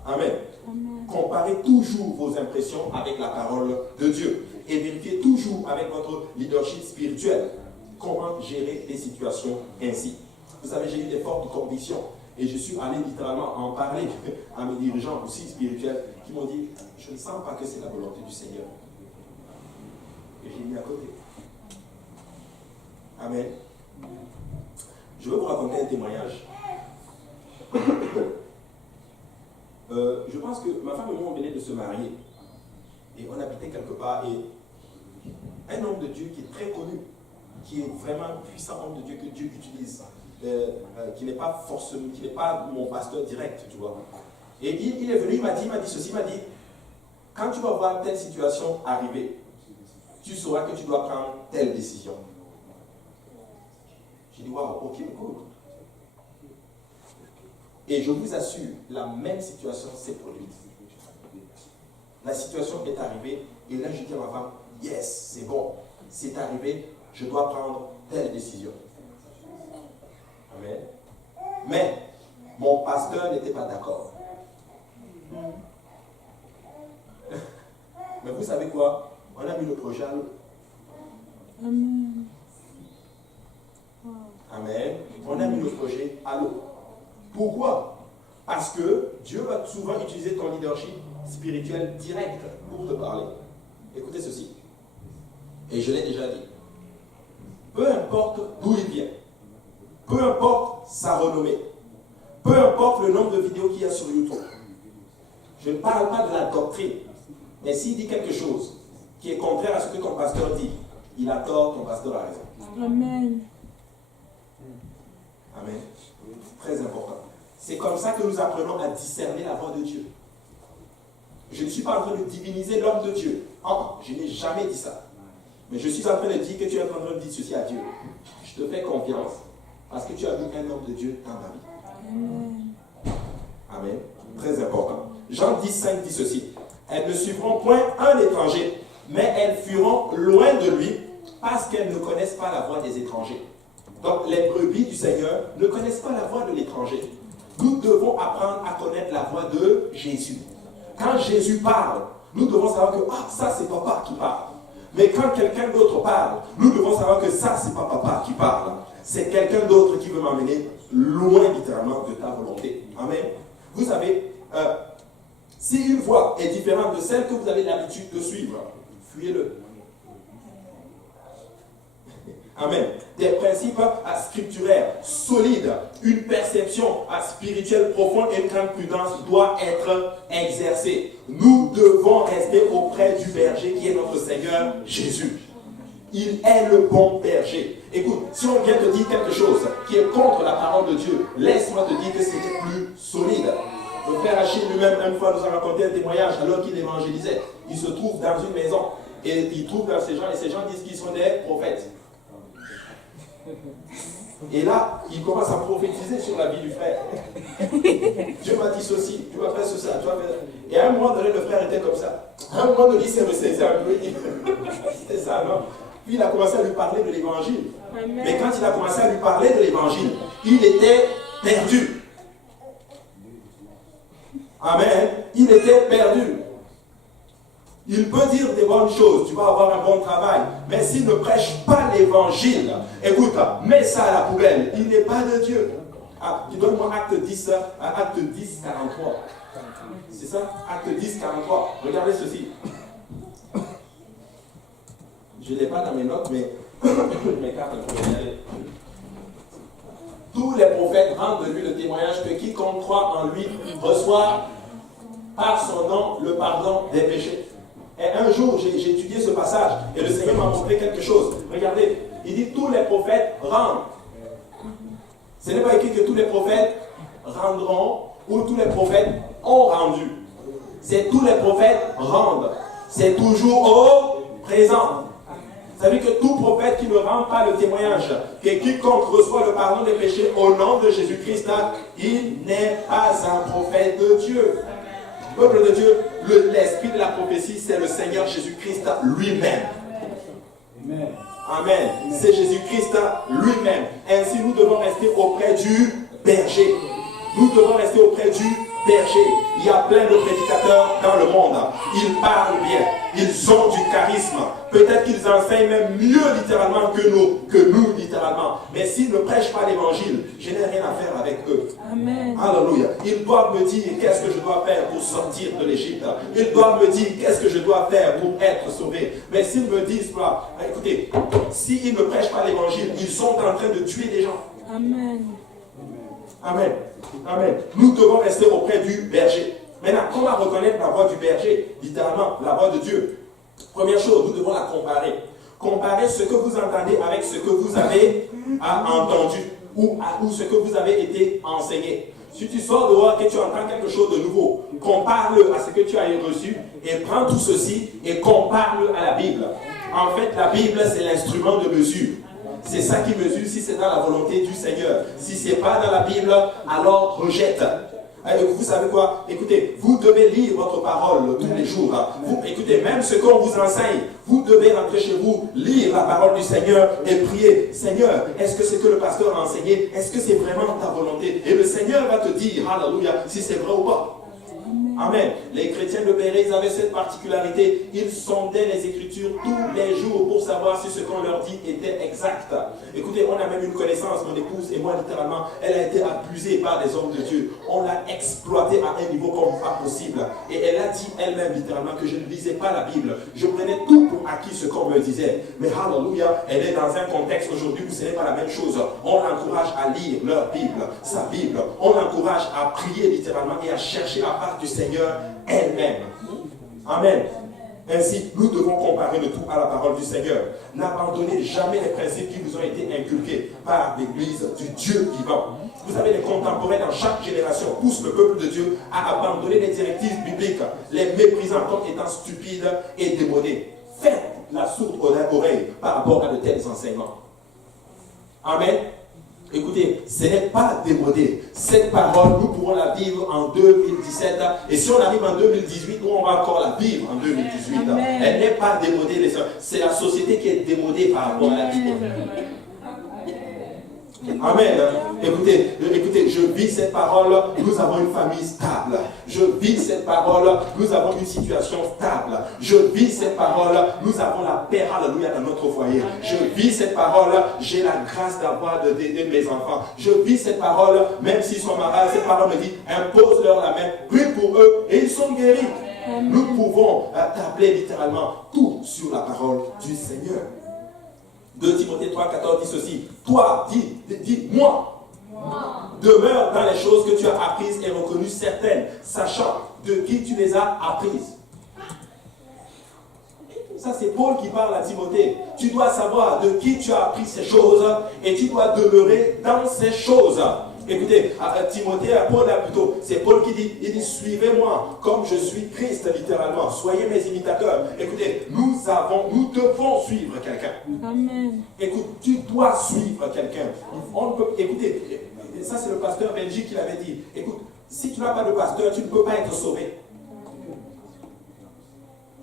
Amen. Amen. Comparez toujours vos impressions avec la parole de Dieu et vérifiez toujours avec votre leadership spirituel comment gérer les situations ainsi. Vous savez, j'ai eu des fortes convictions et je suis allé littéralement en parler à mes dirigeants aussi spirituels qui m'ont dit, je ne sens pas que c'est la volonté du Seigneur. Et j'ai mis à côté. Amen. Je veux vous raconter un témoignage. Je pense que ma femme et moi, on venait de se marier. Et on habitait quelque part. Et un homme de Dieu qui est très connu, qui est vraiment un puissant homme de Dieu que Dieu utilise, qui n'est pas forcément, qui n'est pas mon pasteur direct, tu vois. Et il est venu, il m'a dit ceci, il m'a dit, quand tu vas voir telle situation arriver, tu sauras que tu dois prendre telle décision. J'ai dit, waouh, ok, cool. Et je vous assure, la même situation s'est produite. La situation est arrivée, et là je dis à ma femme, yes, c'est bon, c'est arrivé, je dois prendre telle décision. Amen. Mais, mon pasteur n'était pas d'accord. Mais vous savez quoi? On a mis le projet à l'eau. Amen. Amen. On a mis le projet à l'eau. Pourquoi? Parce que Dieu va souvent utiliser ton leadership spirituel direct pour te parler. Écoutez ceci. Et je l'ai déjà dit. Peu importe d'où il vient, peu importe sa renommée, peu importe le nombre de vidéos qu'il y a sur YouTube, je ne parle pas de la doctrine, mais s'il dit quelque chose qui est contraire à ce que ton pasteur dit, il a tort, ton pasteur a raison. Amen. Amen. Très important. C'est comme ça que nous apprenons à discerner la voix de Dieu. Je ne suis pas en train de diviniser l'homme de Dieu. Oh, je n'ai jamais dit ça. Mais je suis en train de dire que tu es en train de dire ceci à Dieu. Je te fais confiance parce que tu as vu un homme de Dieu dans ma vie. Amen. Amen. Très important. Jean 10, 5 dit ceci. Elles ne suivront point un étranger, mais elles fuiront loin de lui parce qu'elles ne connaissent pas la voix des étrangers. Donc, les brebis du Seigneur ne connaissent pas la voix de l'étranger. Nous devons apprendre à connaître la voix de Jésus. Quand Jésus parle, nous devons savoir que ça c'est papa qui parle. Mais quand quelqu'un d'autre parle, nous devons savoir que ça c'est pas papa qui parle. C'est quelqu'un d'autre qui veut m'amener loin littéralement de ta volonté. Amen. Vous savez, Si une voie est différente de celle que vous avez l'habitude de suivre, fuyez-le. Amen. Des principes scripturaires solides, une perception spirituelle profonde et une grande prudence doit être exercée. Nous devons rester auprès du berger qui est notre Seigneur Jésus. Il est le bon berger. Écoute, si on vient te dire quelque chose qui est contre la parole de Dieu, laisse-moi te dire que c'était plus solide. Le frère Achille lui-même, une fois, nous a raconté un témoignage alors qu'il évangélisait. Il se trouve dans une maison et il trouve dans ces gens, et ces gens disent qu'ils sont des prophètes. Et là, il commence à prophétiser sur la vie du frère. Dieu m'a dit ceci, tu vas faire ceci, tu vas faire... Et à un moment donné, le frère était comme ça. À un moment donné, il s'est ressaisi un peu. C'était ça, non? Puis il a commencé à lui parler de l'évangile. Mais quand il a commencé à lui parler de l'évangile, il était perdu. Amen. Il était perdu. Il peut dire des bonnes choses, tu vas avoir un bon travail, mais s'il ne prêche pas l'évangile, écoute, mets ça à la poubelle, il n'est pas de Dieu. Ah, tu donnes-moi acte 10, 43. C'est ça? Acte 10, 43. Regardez ceci. Je ne l'ai pas dans mes notes, mais mes cartes, tous les prophètes rendent de lui le témoignage que quiconque croit en lui reçoit par son nom le pardon des péchés. Et un jour, j'ai étudié ce passage et le Seigneur m'a montré quelque chose. Regardez, il dit tous les prophètes rendent. Ce n'est pas écrit que tous les prophètes rendront ou tous les prophètes ont rendu. C'est tous les prophètes rendent. C'est toujours au présent. Ça veut dire que tout prophète qui ne rend pas le témoignage, que quiconque reçoit le pardon des péchés au nom de Jésus-Christ, il n'est pas un prophète de Dieu. Peuple de Dieu, l'esprit de la prophétie, c'est le Seigneur Jésus-Christ lui-même. Amen. Amen. C'est Jésus-Christ lui-même. Ainsi, nous devons rester auprès du berger. Nous devons rester auprès du berger. Il y a plein de prédicateurs dans le monde. Ils parlent bien. Ils ont du charisme. Peut-être qu'ils enseignent même mieux littéralement que nous littéralement. Mais s'ils ne prêchent pas l'évangile, je n'ai rien à faire avec eux. Amen. Alléluia. Ils doivent me dire qu'est-ce que je dois faire pour sortir de l'Égypte. Ils doivent me dire qu'est-ce que je dois faire pour être sauvé. Mais s'ils me disent pas, écoutez, s'ils ne prêchent pas l'évangile, ils sont en train de tuer des gens. Amen. Amen. Amen. Nous devons rester auprès du berger. Maintenant, comment reconnaître la voix du berger? Littéralement, la voix de Dieu. Première chose, nous devons la comparer. Comparer ce que vous entendez avec ce que vous avez entendu ou ce que vous avez été enseigné. Si tu sors dehors et que tu entends quelque chose de nouveau, compare-le à ce que tu as reçu et prends tout ceci et compare-le à la Bible. En fait, la Bible, c'est l'instrument de mesure. C'est ça qui mesure si c'est dans la volonté du Seigneur. Si ce n'est pas dans la Bible, alors rejette. Vous savez quoi? Écoutez, vous devez lire votre parole tous les jours. Écoutez, même ce qu'on vous enseigne, vous devez rentrer chez vous, lire la parole du Seigneur et prier. Seigneur, est-ce que c'est que le pasteur a enseigné? Est-ce que c'est vraiment ta volonté? Et le Seigneur va te dire, alléluia, si c'est vrai ou pas. Amen. Les chrétiens de Béret, ils avaient cette particularité. Ils sondaient les Écritures tous les jours pour savoir si ce qu'on leur dit était exact. Écoutez, on a même une connaissance, mon épouse et moi, littéralement, elle a été abusée par des hommes de Dieu. On l'a exploitée à un niveau comme pas possible. Et elle a dit elle-même, littéralement, que je ne lisais pas la Bible. Je prenais tout pour acquis ce qu'on me disait. Mais alléluia, elle est dans un contexte aujourd'hui où ce n'est pas la même chose. On l'encourage à lire leur Bible, sa Bible. On l'encourage à prier littéralement et à chercher la part du Seigneur elle-même. Amen. Ainsi, nous devons comparer le tout à la parole du Seigneur. N'abandonnez jamais les principes qui vous ont été inculqués par l'Église du Dieu vivant. Vous savez, les contemporains dans chaque génération poussent le peuple de Dieu à abandonner les directives bibliques, les méprisant comme étant stupides et démodés. Faites la sourde oreille par rapport à de tels enseignements. Amen. Écoutez, ce n'est pas démodé. Cette parole, nous pourrons la vivre en 2017. Et si on arrive en 2018, nous, on va encore la vivre en 2018. Amen. Elle n'est pas démodée. C'est la société qui est démodée par rapport à la Bible. Amen. Écoutez, je vis cette parole, nous avons une famille stable. Je vis cette parole, nous avons une situation stable. Je vis cette parole, nous avons la paix, alléluia, dans notre foyer. Je vis cette parole, j'ai la grâce d'avoir d'aider mes enfants. Je vis cette parole, même s'ils sont malades, cette parole me dit, impose-leur la main, prie pour eux et ils sont guéris. Nous pouvons tabler littéralement tout sur la parole du Seigneur. 2 Timothée 3,14 dit ceci. Toi, dis moi, demeure dans les choses que tu as apprises et reconnues certaines, sachant de qui tu les as apprises. Ça, c'est Paul qui parle à Timothée. Tu dois savoir de qui tu as appris ces choses et tu dois demeurer dans ces choses. Écoutez, Timothée, Paul plutôt, c'est Paul qui dit, il dit, suivez-moi comme je suis Christ, littéralement. Soyez mes imitateurs. Écoutez, nous devons suivre quelqu'un. Amen. Écoute, tu dois suivre quelqu'un. Écoutez, ça c'est le pasteur Belgique qui l'avait dit. Écoute, si tu n'as pas de pasteur, tu ne peux pas être sauvé.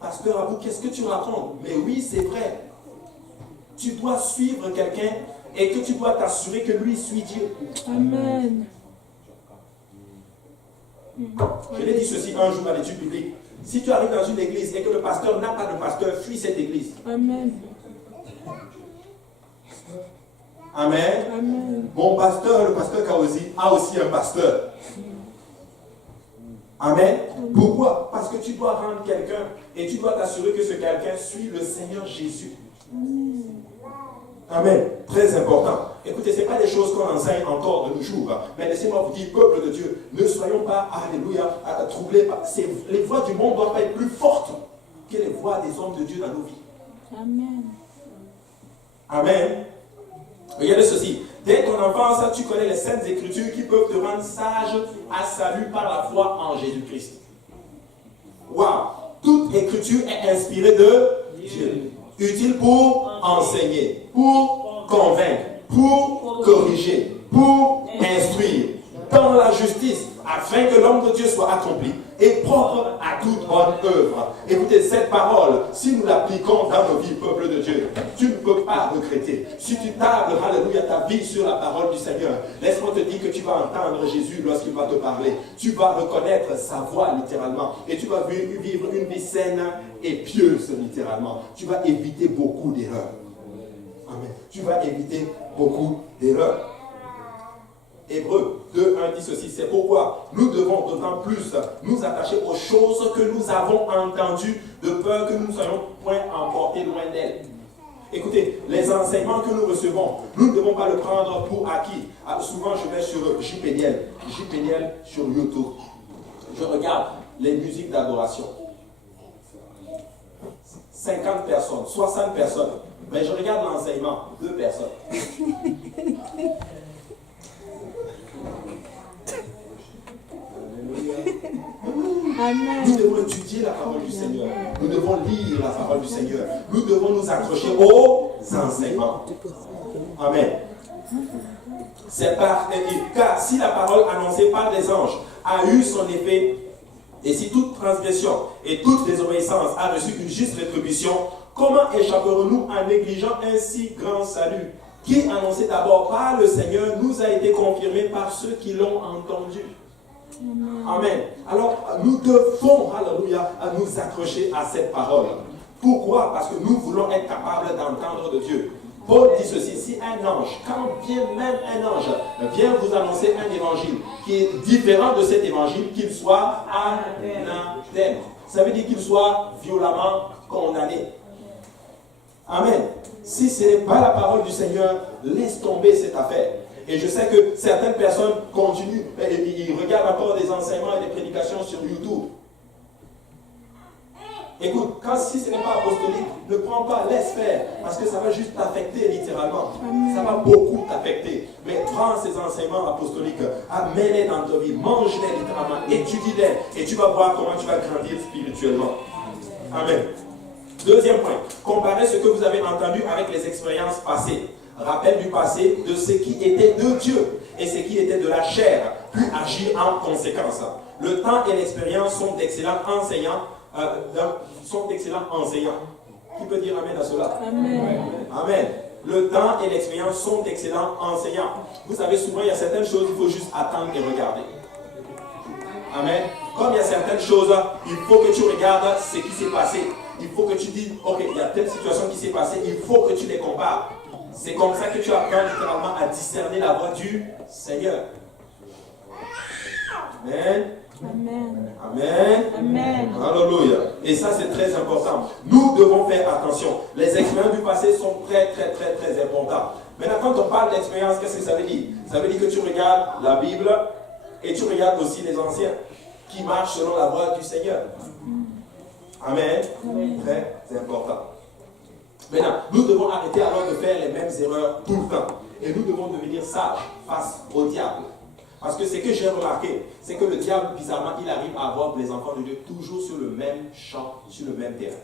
Pasteur Abou, qu'est-ce que tu racontes? Mais oui, c'est vrai. Tu dois suivre quelqu'un et que tu dois t'assurer que lui suit Dieu. Amen. Je l'ai dit ceci un jour à l'étude biblique. Si tu arrives dans une église et que le pasteur n'a pas de pasteur, fuis cette église. Amen. Amen. Amen. Mon pasteur, le pasteur Kaozi, a aussi un pasteur. Amen. Pourquoi? Parce que tu dois rendre quelqu'un et tu dois t'assurer que ce quelqu'un suit le Seigneur Jésus. Amen. Très important. Écoutez, ce n'est pas des choses qu'on enseigne encore de nos jours. Mais laissez-moi vous dire, peuple de Dieu, ne soyons pas, alléluia, troublés. Les voix du monde doivent pas être plus fortes que les voix des hommes de Dieu dans nos vies. Amen. Amen. Regardez ceci. Dès ton enfance, tu connais les saintes écritures qui peuvent te rendre sage à salut par la foi en Jésus-Christ. Waouh! Toute écriture est inspirée de Dieu. Utile pour enseigner, pour convaincre, pour corriger, pour instruire dans la justice, afin que l'homme de Dieu soit accompli et propre à toute bonne œuvre. Écoutez, cette parole, si nous l'appliquons dans nos vies, peuple de Dieu, tu ne peux pas regretter. Si tu tables, alléluia, ta vie sur la parole du Seigneur, laisse-moi te dire que tu vas entendre Jésus lorsqu'il va te parler. Tu vas reconnaître sa voix, littéralement. Et tu vas vivre une vie saine et pieuse, littéralement. Tu vas éviter beaucoup d'erreurs. Amen. Tu vas éviter beaucoup d'erreurs. Hébreux 2:1 dit ceci, c'est pourquoi nous devons d'autant plus nous attacher aux choses que nous avons entendues, de peur que nous ne soyons point emportés loin d'elles. Écoutez, les enseignements que nous recevons, nous ne devons pas le prendre pour acquis. Souvent, je vais sur JPNL sur YouTube. Je regarde les musiques d'adoration. 50 personnes, 60 personnes. Mais je regarde l'enseignement, 2 personnes. Amen. Nous devons étudier la parole du Seigneur. Nous devons lire la parole du Seigneur. Nous devons nous accrocher aux enseignements. Amen. Car si la parole annoncée par les anges a eu son effet, et si toute transgression et toute désobéissance a reçu une juste rétribution, comment échapperons-nous en négligeant un si grand salut qui, annoncé d'abord par le Seigneur, nous a été confirmé par ceux qui l'ont entendu? Amen. Alors, nous devons, alléluia, nous accrocher à cette parole. Pourquoi? Parce que nous voulons être capables d'entendre de Dieu. Paul dit ceci, si un ange, quand bien même un ange vient vous annoncer un évangile qui est différent de cet évangile, qu'il soit anathème. Ça veut dire qu'il soit violemment condamné. Amen. Si ce n'est pas la parole du Seigneur, laisse tomber cette affaire. Et je sais que certaines personnes continuent, ils regardent encore des enseignements et des prédications sur YouTube. Écoute, si ce n'est pas apostolique, ne prends pas, laisse faire, parce que ça va juste t'affecter littéralement. Ça va beaucoup t'affecter. Mais prends ces enseignements apostoliques, amène-les dans ta vie, mange-les littéralement, étudie-les, et tu vas voir comment tu vas grandir spirituellement. Amen. Deuxième point, comparez ce que vous avez entendu avec les expériences passées. Rappel du passé de ce qui était de Dieu et ce qui était de la chair, puis agir en conséquence. Le temps et l'expérience sont d'excellents enseignants. Qui peut dire amen à cela? Amen. Amen. Le temps et l'expérience sont d'excellents enseignants. Vous savez, souvent, il y a certaines choses, il faut juste attendre et regarder. Amen. Comme il y a certaines choses, il faut que tu regardes ce qui s'est passé. Il faut que tu dises, ok, il y a telle situation qui s'est passée, il faut que tu les compares. C'est comme ça que tu apprends littéralement à discerner la voix du Seigneur. Amen. Amen. Amen. Amen. Alléluia. Et ça, c'est très important. Nous devons faire attention. Les expériences du passé sont très importantes. Maintenant, quand on parle d'expérience, qu'est-ce que ça veut dire? Ça veut dire que tu regardes la Bible et tu regardes aussi les anciens qui marchent selon la voie du Seigneur. Amen. Très important. Maintenant, nous devons arrêter alors de faire les mêmes erreurs tout le temps. Et nous devons devenir sages face au diable. Parce que ce que j'ai remarqué, c'est que le diable, bizarrement, il arrive à avoir les enfants de Dieu toujours sur le même champ, sur le même terrain.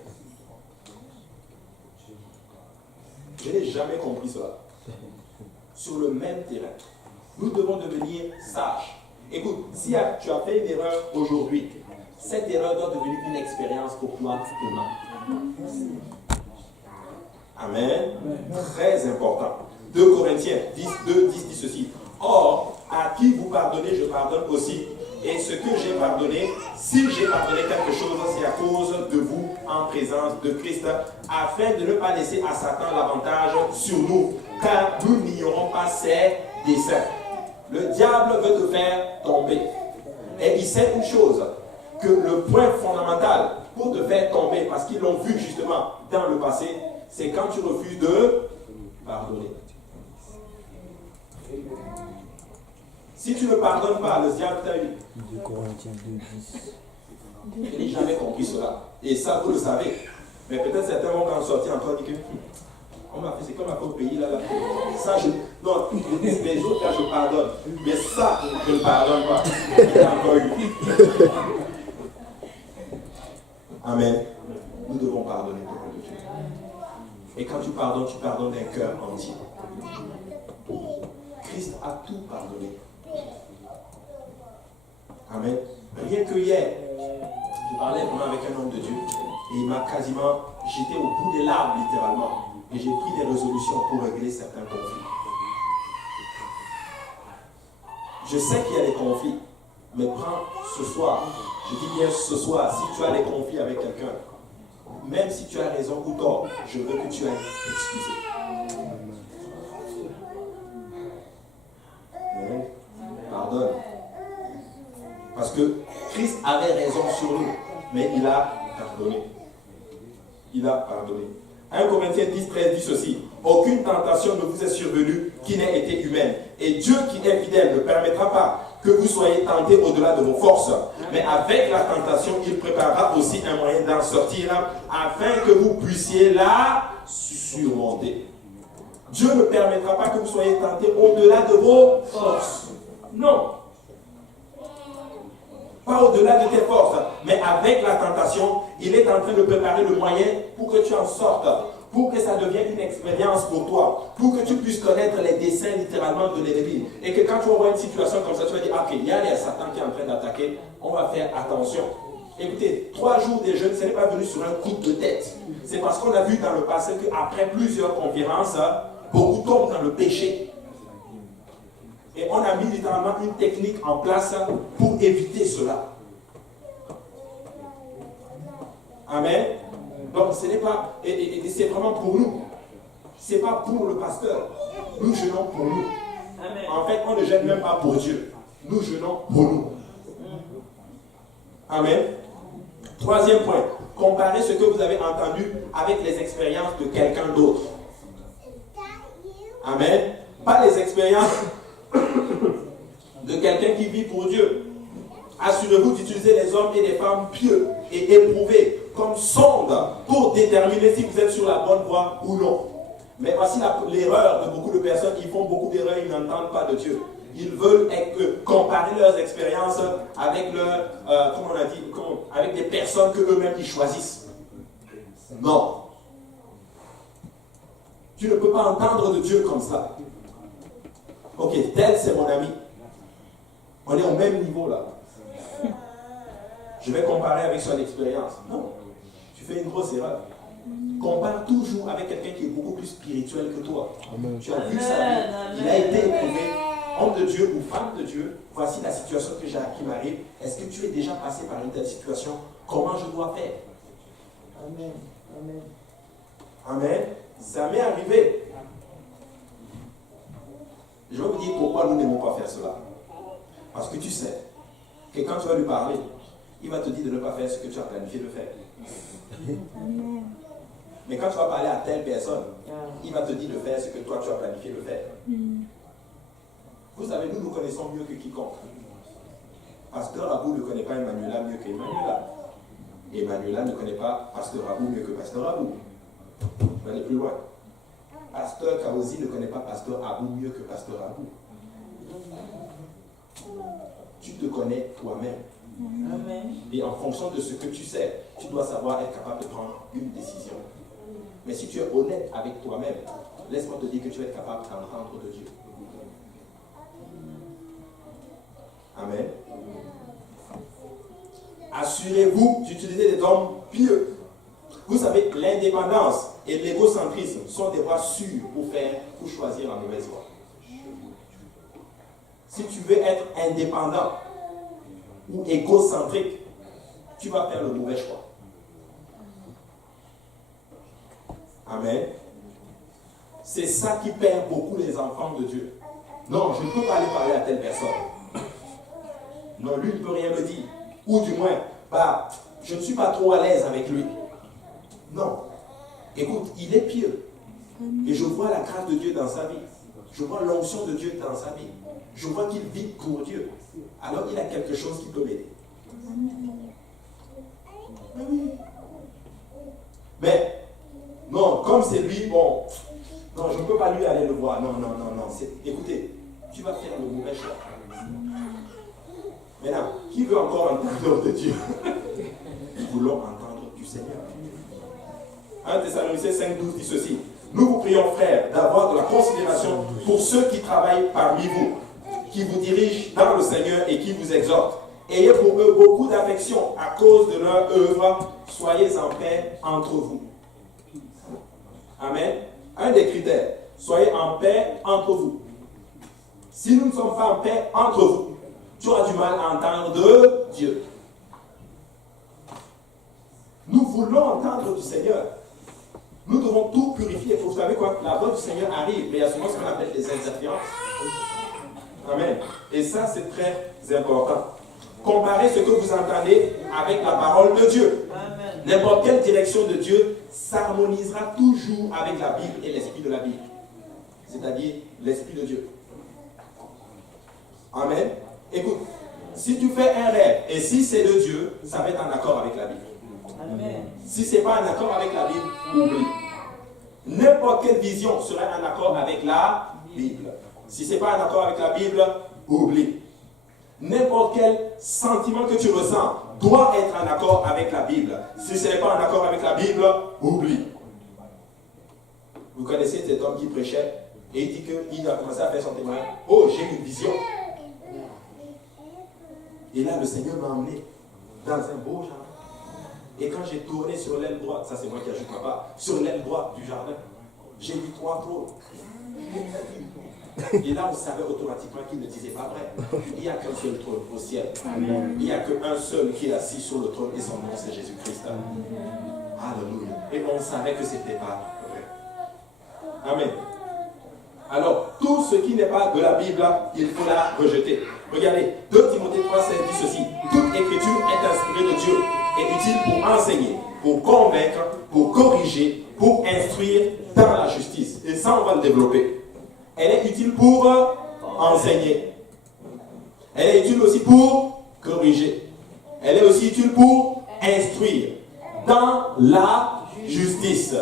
Je n'ai jamais compris cela. Sur le même terrain. Nous devons devenir sages. Écoute, si tu as fait une erreur aujourd'hui, cette erreur doit devenir une expérience pour toi demain. Amen. Très important. 2 Corinthiens 10 dit ceci. Or, à qui vous pardonnez, je pardonne aussi. Et ce que j'ai pardonné, si j'ai pardonné quelque chose, c'est à cause de vous en présence de Christ, afin de ne pas laisser à Satan l'avantage sur nous, car nous n'ignorons pas ses desseins. Le diable veut te faire tomber. Et il sait une chose, que le point fondamental pour te faire tomber, parce qu'ils l'ont vu justement dans le passé, c'est quand tu refuses de pardonner. Si tu ne pardonnes pas, le diable t'a eu. 2 Corinthiens 2:10. Je n'ai jamais compris cela. Et ça, vous le savez. Mais peut-être certains vont en sortir encore et dire que on m'a fait, c'est comme au pays là. Ça, non, les autres là, je pardonne. Mais ça, je ne pardonne pas. Il y a encore eu. Amen. Nous devons pardonner pour de Dieu. Et quand tu pardonnes d'un cœur entier. Christ a tout pardonné. Amen. Rien que hier, je parlais vraiment avec un homme de Dieu et il m'a quasiment, j'étais au bout des larmes littéralement et j'ai pris des résolutions pour régler certains conflits. Je sais qu'il y a des conflits, mais prends ce soir, je dis bien ce soir, si tu as des conflits avec quelqu'un, même si tu as raison ou tort, je veux que tu ailles t'excuser. Pardonne. Parce que Christ avait raison sur nous, mais il a pardonné. Il a pardonné. 1 Corinthiens 10:13 dit ceci. Aucune tentation ne vous est survenue qui n'ait été humaine. Et Dieu qui est fidèle ne permettra pas que vous soyez tentés au-delà de vos forces. Mais avec la tentation, il préparera aussi un moyen d'en sortir afin que vous puissiez la surmonter. Dieu ne permettra pas que vous soyez tentés au-delà de vos forces. Non. Pas au-delà de tes forces, mais avec la tentation, il est en train de préparer le moyen pour que tu en sortes, pour que ça devienne une expérience pour toi, pour que tu puisses connaître les desseins littéralement de l'ennemi. Et que quand tu vas voir une situation comme ça, tu vas dire, ok, il y a Satan qui est en train d'attaquer, on va faire attention. Écoutez, 3 jours de jeûne, ce n'est pas venu sur un coup de tête. C'est parce qu'on a vu dans le passé qu'après plusieurs conférences, beaucoup tombent dans le péché. Et on a mis littéralement une technique en place pour éviter cela. Amen. Donc ce n'est pas, et c'est vraiment pour nous. Ce n'est pas pour le pasteur. Nous jeûnons pour nous. Amen. En fait, on ne jeûne même pas pour Dieu. Nous jeûnons pour nous. Amen. 3e point. Comparez ce que vous avez entendu avec les expériences de quelqu'un d'autre. Amen. Pas les expériences de quelqu'un qui vit pour Dieu. Assurez-vous d'utiliser les hommes et les femmes pieux et éprouvés comme sonde pour déterminer si vous êtes sur la bonne voie ou non. Mais voici l'erreur de beaucoup de personnes. Ils font beaucoup d'erreurs, ils n'entendent pas de Dieu. Ils veulent comparer leurs expériences avec avec des personnes qu'eux-mêmes ils choisissent. Non. Tu ne peux pas entendre de Dieu comme ça. Ok, tel c'est mon ami. On est au même niveau là. Je vais comparer avec son expérience. Non. Tu fais une grosse erreur. compare toujours avec quelqu'un qui est beaucoup plus spirituel que toi. Amen. Tu as vu sa vie, il a été éprouvé, homme de Dieu ou femme de Dieu. Voici la situation qui m'arrive. Est-ce que tu es déjà passé par une telle situation? Comment je dois faire? Amen. Amen. Amen. Ça m'est arrivé. Je vais vous dire pourquoi nous n'aimons pas faire cela. Parce que tu sais que quand tu vas lui parler, il va te dire de ne pas faire ce que tu as planifié de faire. Amen. Mais quand tu vas parler à telle personne, il va te dire de faire ce que toi tu as planifié de faire. Vous savez, nous nous connaissons mieux que quiconque. Pasteur Abou ne connaît pas Emmanuela mieux qu'Emmanuela. Emmanuela ne connaît pas Pasteur Abou mieux que Pasteur Abou. Je vais aller plus loin. Pasteur Kaozi ne connaît pas Pasteur Abou mieux que Pasteur Abou. Tu te connais toi-même. Amen. Et en fonction de ce que tu sais, tu dois savoir être capable de prendre une décision. Mais si tu es honnête avec toi-même, laisse-moi te dire que tu vas être capable d'entendre de Dieu. Amen. Assurez-vous d'utiliser des hommes pieux. Vous savez, l'indépendance et l'égocentrisme sont des voies sûres pour choisir la mauvaise voie. Si tu veux être indépendant ou égocentrique, tu vas faire le mauvais choix. Amen. C'est ça qui perd beaucoup les enfants de Dieu. Non, je ne peux pas aller parler à telle personne. Non, lui ne peut rien me dire. Ou du moins, je ne suis pas trop à l'aise avec lui. Non. Écoute, il est pieux. Et je vois la grâce de Dieu dans sa vie. Je vois l'onction de Dieu dans sa vie. Je vois qu'il vit pour Dieu. Alors il a quelque chose qui peut m'aider. Mais, non, comme c'est lui, bon, non, je ne peux pas lui aller le voir. Non. Écoutez, tu vas faire le mauvais choix. Maintenant, qui veut encore entendre de Dieu? Nous voulons entendre du Seigneur. 1 Thessaloniciens 5,12 dit ceci. Nous vous prions, frères, d'avoir de la considération pour ceux qui travaillent parmi vous, qui vous dirigent dans le Seigneur et qui vous exhortent. Ayez pour eux beaucoup d'affection à cause de leur œuvre. Soyez en paix entre vous. Amen. Un des critères. Soyez en paix entre vous. Si nous ne sommes pas en paix entre vous, tu auras du mal à entendre de Dieu. Nous voulons entendre du Seigneur. Nous devons tout purifier. Vous savez quoi? La voix du Seigneur arrive, mais il y a souvent ce qu'on appelle des interférences. Amen. Et ça, c'est très important. Comparez ce que vous entendez avec la parole de Dieu. N'importe quelle direction de Dieu s'harmonisera toujours avec la Bible et l'esprit de la Bible. C'est-à-dire l'esprit de Dieu. Amen. Écoute, si tu fais un rêve et si c'est de Dieu, ça va être en accord avec la Bible. Amen. Si ce n'est pas en accord avec la Bible, oublie. N'importe quelle vision serait en accord avec la Bible. Si ce n'est pas en accord avec la Bible, oublie. N'importe quel sentiment que tu ressens doit être en accord avec la Bible. Si ce n'est pas en accord avec la Bible, oublie. Vous connaissez cet homme qui prêchait et il dit qu'il a commencé à faire son témoignage. Oh, j'ai une vision. Et là, le Seigneur m'a emmené dans un beau jardin. Et quand j'ai tourné sur l'aile droite, ça c'est moi qui ajoute papa, sur l'aile droite du jardin, j'ai vu 3 trônes. Et là, on savait automatiquement qu'il ne disait pas vrai. Il n'y a qu'un seul trône au ciel. Il n'y a qu'un seul qui est assis sur le trône et son nom c'est Jésus-Christ. Alléluia. Et on savait que ce n'était pas vrai. Amen. Alors, tout ce qui n'est pas de la Bible, il faut la rejeter. Regardez, 2 Timothée 3,16 dit ceci. Toute écriture est inspirée de Dieu et utile pour enseigner, pour convaincre, pour corriger, pour instruire dans la justice. Et ça, on va le développer. Elle est utile pour enseigner. Elle est utile aussi pour corriger. Elle est aussi utile pour instruire dans la justice.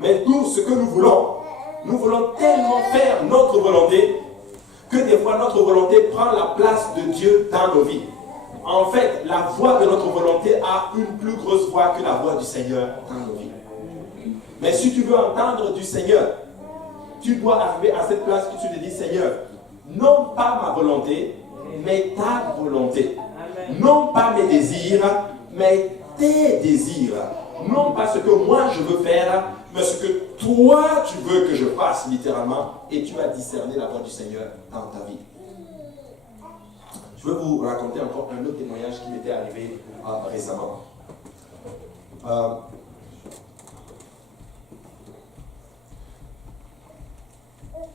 Mais tout ce que nous voulons tellement faire notre volonté que des fois notre volonté prend la place de Dieu dans nos vies. En fait, la voix de notre volonté a une plus grosse voix que la voix du Seigneur dans nos vies. Mais si tu veux entendre du Seigneur, tu dois arriver à cette place où tu te dis, Seigneur, non pas ma volonté, mais ta volonté. Non pas mes désirs, mais tes désirs. Non pas ce que moi je veux faire, mais ce que toi tu veux que je fasse, littéralement, et tu vas discerner la voix du Seigneur dans ta vie. Je veux vous raconter encore un autre témoignage qui m'était arrivé récemment.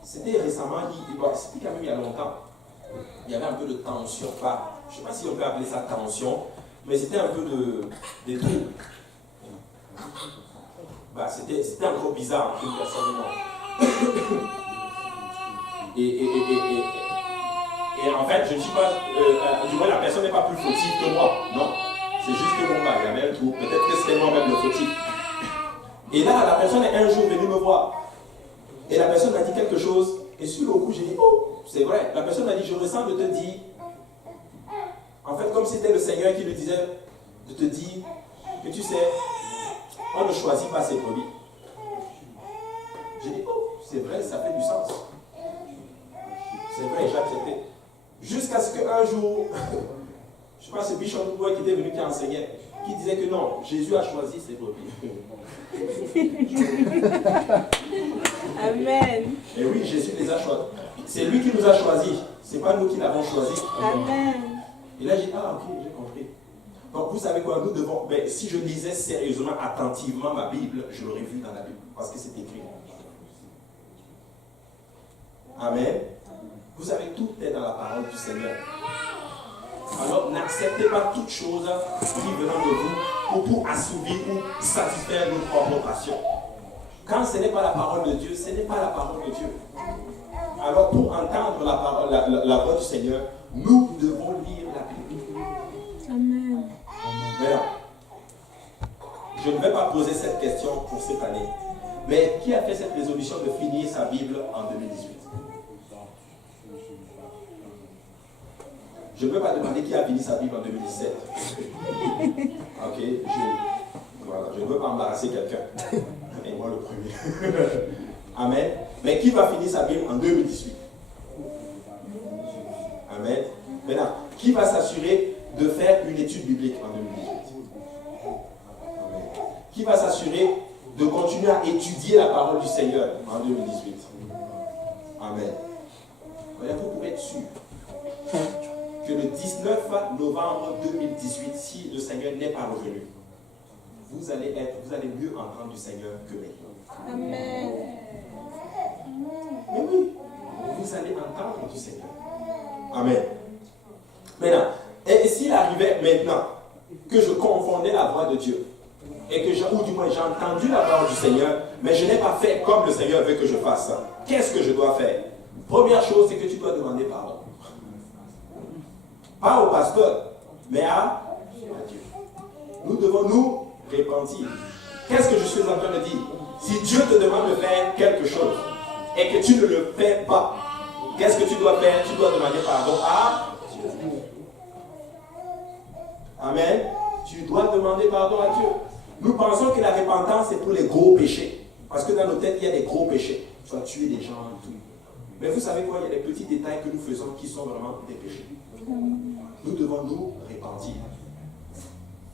C'était récemment, c'était quand même il y a longtemps. Il y avait un peu de tension, pas, je ne sais pas si on peut appeler ça tension, mais c'était un peu des troubles. C'était encore bizarre, une personne et en fait, je ne suis pas, du moins la personne n'est pas plus fautive que moi, non. C'est juste que bon, il y avait un trou, peut-être que c'était moi-même le fautif. Et là, la personne est un jour venue me voir. Et la personne m'a dit quelque chose, et sur le coup, j'ai dit, oh, c'est vrai. La personne m'a dit, je ressens de te dire, en fait, comme c'était le Seigneur qui lui disait, de te dire que tu sais, on ne choisit pas ses brebis. J'ai dit, oh, c'est vrai, ça fait du sens. C'est vrai, j'ai accepté. Jusqu'à ce qu'un jour, je sais pas, c'est Bishop Boy qui était venu, qui enseignait, qui disait que non, Jésus a choisi ses brebis. Amen. Et oui, Jésus les a choisis. C'est lui qui nous a choisis. C'est pas nous qui l'avons choisi. Amen. Et là, j'ai dit, ah ok, j'ai compris. Donc vous savez quoi, nous devons, si je lisais sérieusement, attentivement ma Bible, je l'aurais vu dans la Bible, parce que c'est écrit. Amen. Vous savez, tout est dans la parole du Seigneur. Alors n'acceptez pas toute chose qui venant de vous ou pour assouvir ou satisfaire nos propres passions. Quand ce n'est pas la parole de Dieu, ce n'est pas la parole de Dieu. Alors pour entendre la voix du Seigneur, nous devons lire la Bible. Amen. Maintenant, je ne vais pas poser cette question pour cette année. Mais qui a fait cette résolution de finir sa Bible en 2018? Je ne peux pas demander qui a fini sa Bible en 2017. Ok, je ne veux pas embarrasser quelqu'un. Et moi le premier. Amen. Mais qui va finir sa Bible en 2018? Amen. Maintenant, qui va s'assurer de faire une étude biblique en 2018? Amen. Qui va s'assurer de continuer à étudier la parole du Seigneur en 2018? Amen. Vous pouvez être sûr que le 19 novembre 2018, si le Seigneur n'est pas revenu, vous allez mieux entendre du Seigneur que maintenant. Amen. Mais oui, vous allez entendre du Seigneur. Amen. Maintenant, et s'il arrivait maintenant que je confondais la voix de Dieu, et que ou du moins j'ai entendu la parole du Seigneur, mais je n'ai pas fait comme le Seigneur veut que je fasse, qu'est-ce que je dois faire? Première chose, c'est que tu dois demander pardon. Pas au pasteur, mais à Dieu. Nous devons nous repentir. Qu'est-ce que je suis en train de dire? Si Dieu te demande de faire quelque chose et que tu ne le fais pas, qu'est-ce que tu dois faire? Tu dois demander pardon à Dieu. Amen. Tu dois demander pardon à Dieu. Nous pensons que la repentance c'est pour les gros péchés. Parce que dans nos têtes, il y a des gros péchés. Soit tuer des gens et tout. Mais vous savez quoi? Il y a des petits détails que nous faisons qui sont vraiment des péchés. Nous devons nous repentir.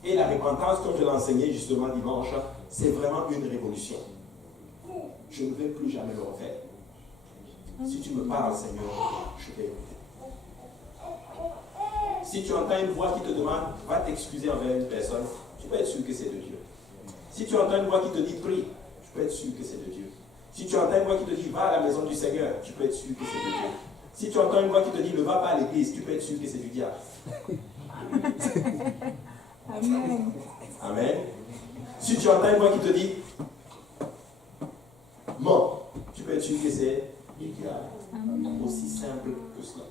Et la repentance, comme je l'ai enseigné justement dimanche, c'est vraiment une révolution. Je ne vais plus jamais le refaire. Si tu me parles, Seigneur, je vais écouter. Si tu entends une voix qui te demande, va t'excuser envers une personne, tu peux être sûr que c'est de Dieu. Si tu entends une voix qui te dit, prie, tu peux être sûr que c'est de Dieu. Si tu entends une voix qui te dit, va à la maison du Seigneur, tu peux être sûr que c'est de Dieu. Si tu entends une voix qui te dit, ne va pas à l'église, tu peux être sûr que c'est du diable. Amen. Amen. Si tu entends une voix qui te dit, mens, tu peux être sûr que c'est du diable. Aussi simple que cela.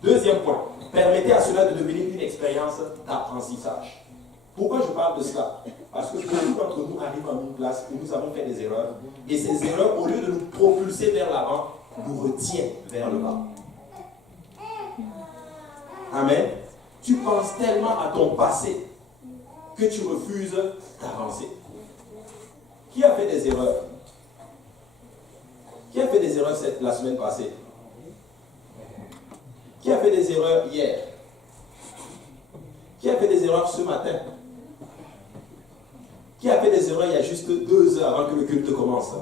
Deuxième point, permettez à cela de devenir une expérience d'apprentissage. Pourquoi je parle de cela? Parce que beaucoup d'entre nous arrivent à une place où nous avons fait des erreurs, et ces erreurs, au lieu de nous propulser vers l'avant, nous retiennent vers le bas. Amen. Tu penses tellement à ton passé que tu refuses d'avancer. Qui a fait des erreurs? Qui a fait des erreurs la semaine passée? Qui a fait des erreurs hier? Qui a fait des erreurs ce matin? Qui a fait des erreurs il y a juste 2 heures avant que le culte commence?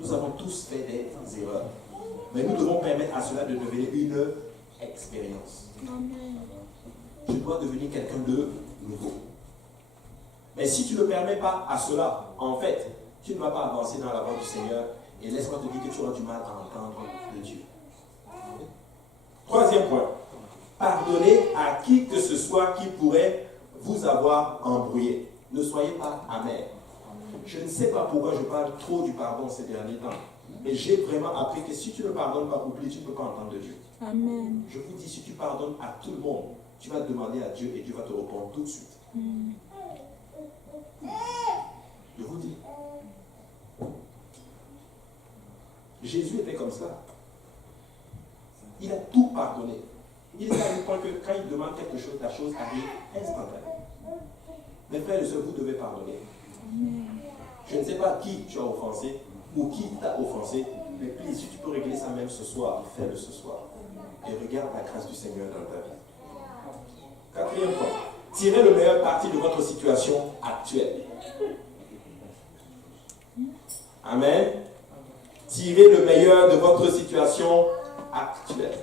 Nous avons tous fait des erreurs. Mais nous devons permettre à cela de devenir une expérience. Je dois devenir quelqu'un de nouveau. Mais si tu ne permets pas à cela, en fait, tu ne vas pas avancer dans la voie du Seigneur. Et laisse-moi te dire que tu auras du mal à entendre de Dieu. 3e point. Pardonnez à qui que ce soit qui pourrait vous avoir embrouillé. Ne soyez pas amer. Je ne sais pas pourquoi je parle trop du pardon ces derniers temps. Mais j'ai vraiment appris que si tu ne pardonnes pas, oublie, tu ne peux pas entendre de Dieu. Amen. Je vous dis, si tu pardonnes à tout le monde, tu vas demander à Dieu et Dieu va te répondre tout de suite. Je vous dis. Jésus était comme ça. Il a tout pardonné. Il est à un point que quand il demande quelque chose, la chose arrive instantanément. Mes frères et sœurs, vous devez pardonner. Je ne sais pas qui tu as offensé ou qui t'a offensé, mais please, si tu peux régler ça même ce soir, fais-le ce soir. Et regarde la grâce du Seigneur dans ta vie. 4e point. Tirez le meilleur parti de votre situation actuelle. Amen. Tirez le meilleur de votre situation actuelle.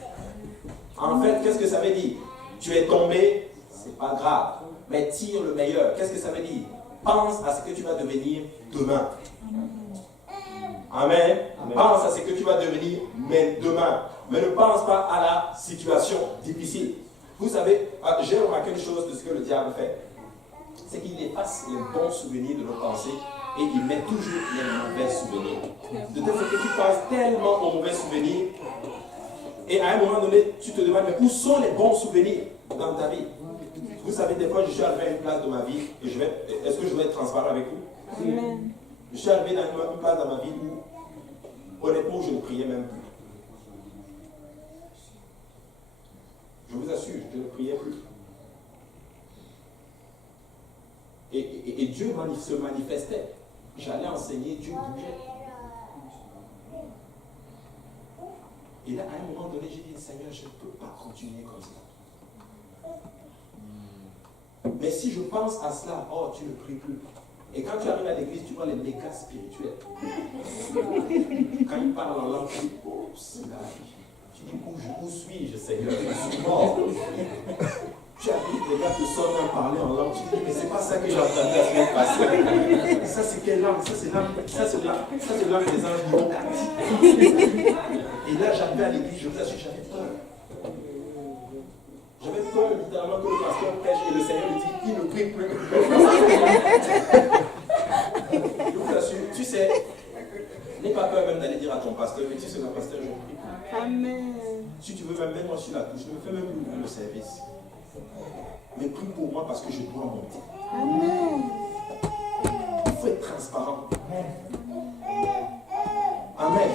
En fait, qu'est-ce que ça veut dire? Tu es tombé, c'est pas grave. Mais tire le meilleur. Qu'est-ce que ça veut dire? Pense à ce que tu vas devenir demain. Amen. Pense à ce que tu vas devenir demain. Mais ne pense pas à la situation difficile. Vous savez, j'ai remarqué une chose de ce que le diable fait. C'est qu'il efface les bons souvenirs de nos pensées et il met toujours les mauvais souvenirs. De telle sorte que tu penses tellement aux mauvais souvenirs et à un moment donné, tu te demandes, mais où sont les bons souvenirs dans ta vie? Vous savez, des fois, je suis arrivé à une place de ma vie et est-ce que je vais être transparent avec vous? Amen. Je suis arrivé dans une place dans ma vie où, honnêtement, je ne priais même plus. Je vous assure, je ne priais plus. Et Dieu se manifestait. J'allais enseigner, Dieu bougeait. Et là, à un moment donné, j'ai dit, Seigneur, je ne peux pas continuer comme ça. Mais si je pense à cela, oh, tu ne pries plus. Et quand tu arrives à l'église, tu vois les mécas spirituels. Quand ils parlent en langue, tu dis, oh, c'est la vie. Tu dis, où suis-je, Seigneur? Je suis mort. Tu arrives, les gars te sonnent à parler en langue. Tu dis, mais c'est pas ça que j'ai entendu la semaine passée. Ça, c'est quelle langue? Ça, c'est langue des anges qui ont parti. Et là, j'arrivais à l'église, je vous assure, j'avais peur. J'avais peur littéralement que le pasteur prêche et le Seigneur lui dit, il ne prie plus. Je vous assure, tu sais, n'aie pas peur même d'aller dire à ton pasteur, mais tu sais, le pasteur, je ne prie plus. Amen. Si tu veux même mettre moi sur la touche, je ne me fais même plus ouvrir le service. Mais prie pour moi parce que je dois monter. Amen. Il faut être transparent. Amen.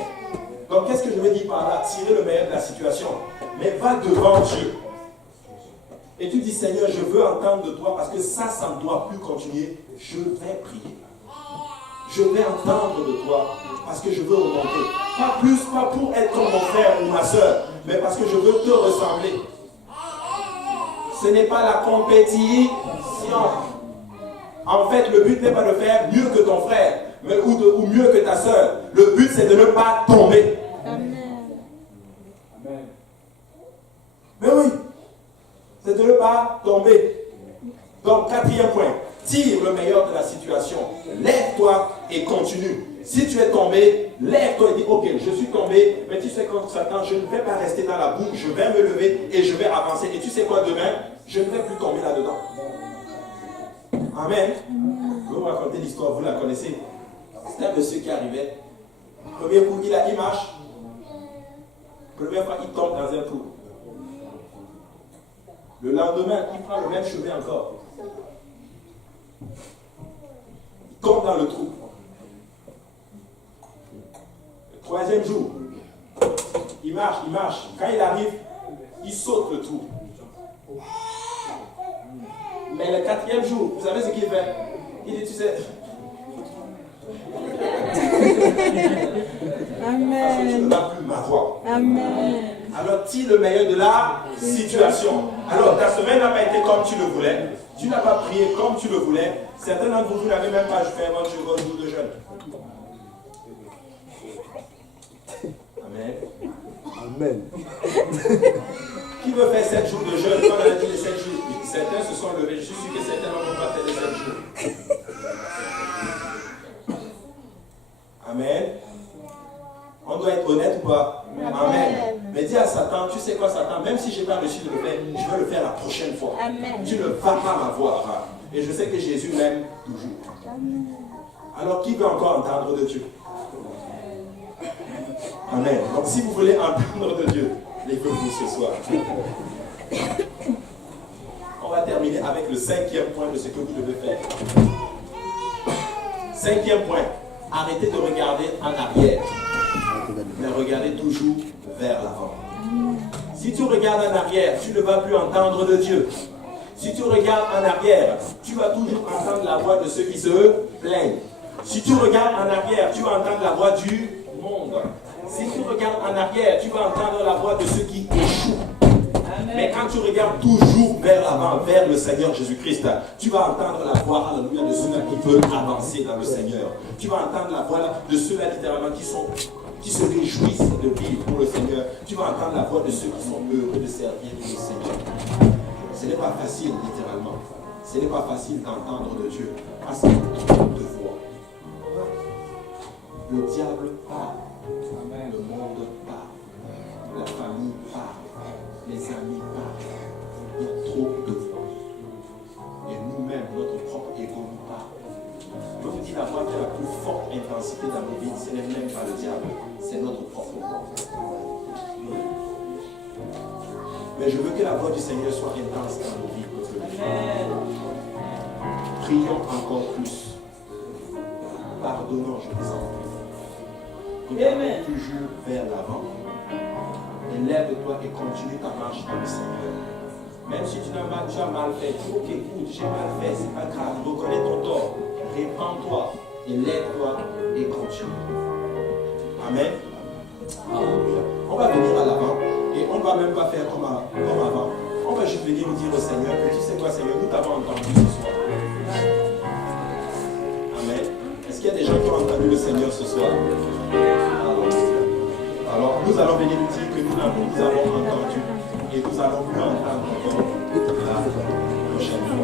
Donc, qu'est-ce que je veux dire par là? Tirer le meilleur de la situation. Mais va devant Dieu. Et tu dis, Seigneur, je veux entendre de toi parce que ça ne doit plus continuer. Je vais prier. Je vais entendre de toi parce que je veux remonter. Pas plus, pas pour être comme mon frère ou ma soeur, mais parce que je veux te ressembler. Ce n'est pas la compétition. En fait, le but n'est pas de faire mieux que ton frère ou mieux que ta soeur. Le but, c'est de ne pas tomber. Amen. Mais oui, c'est de ne pas tomber. Donc, 4e point, tire le meilleur de la situation. Lève-toi et continue. Si tu es tombé, lève-toi et dis, ok, je suis tombé, mais tu sais quand Satan, je ne vais pas rester dans la boue, je vais me lever et je vais avancer. Et tu sais quoi, demain, je ne vais plus tomber là-dedans. Amen. Je vais vous raconter l'histoire, vous la connaissez. C'est un monsieur qui arrivait. Premier coup, il marche. Première fois, il tombe dans un trou. Le lendemain, il prend le même chemin encore. Il tombe dans le trou. Le 3e jour, il marche. Quand il arrive, il saute le trou. Mais le 4e jour, vous savez ce qu'il fait? Il dit, tu sais... Amen. Parce que tu ne vas plus m'avoir. Amen. Alors tire le meilleur de la situation. Alors, ta semaine n'a pas été comme tu le voulais. Tu n'as pas prié comme tu le voulais. Certains d'entre vous n'avez même pas fait votre jour de jeûne. Amen. Amen. Qui veut faire 7 jours de jeûne? Quand on a dit les 7 jours, certains se sont levés. Je suis sûr que certains n'ont pas fait les 7 jours. Amen. On doit être honnête ou pas? Amen. Mais dis à Satan, tu sais quoi Satan, même si je n'ai pas réussi de le faire, je vais le faire la prochaine fois. Amen. Tu ne vas pas m'avoir. Et je sais que Jésus m'aime toujours. Alors qui veut encore entendre de Dieu? Amen. Donc si vous voulez entendre de Dieu, levez-vous ce soir. On va terminer avec le 5e point de ce que vous devez faire. 5e point, arrêtez de regarder en arrière, mais regardez toujours vers l'avant. Si tu regardes en arrière, tu ne vas plus entendre de Dieu. Si tu regardes en arrière, tu vas toujours entendre la voix de ceux qui se plaignent. Si tu regardes en arrière, tu vas entendre la voix du monde. Si tu regardes en arrière, tu vas entendre la voix de ceux qui échouent. Mais quand tu regardes toujours vers l'avant, vers le Seigneur Jésus-Christ, tu vas entendre la voix, alléluia, de ceux-là qui veulent avancer dans le Seigneur. Tu vas entendre la voix de ceux-là littéralement qui se réjouissent de vivre pour le Seigneur. Tu vas entendre la voix de ceux qui sont heureux de servir le Seigneur. Ce n'est pas facile, littéralement. Ce n'est pas facile d'entendre de Dieu parce qu'il y a trop de voix. Le diable parle. Le monde parle. La famille parle. Les amis parlent. Il y a trop de voix. Et nous-mêmes, notre propre ego nous parle. Je vous dis, la voix qui a la plus forte intensité dans nos vies, ce n'est même pas le diable, c'est notre propre voix. Mais je veux que la voix du Seigneur soit intense dans nos vies. Prions encore plus. Pardonnons, je vous en prie. Regardons toujours vers l'avant. Et lève-toi et continue ta marche dans le Seigneur. Même si tu as mal fait, ok, écoute, j'ai mal fait, c'est pas grave, reconnais ton tort, répands-toi et lève-toi et continue. Amen. Alléluia. On va venir à l'avant et on ne va même pas faire comme avant. On va juste venir nous dire au Seigneur que tu sais quoi, Seigneur, nous t'avons entendu ce soir. Amen. Est-ce qu'il y a des gens qui ont entendu le Seigneur ce soir? Alors nous allons venir nous dire que nous avons entendu et nous allons mieux entendre encore la prochaine fois.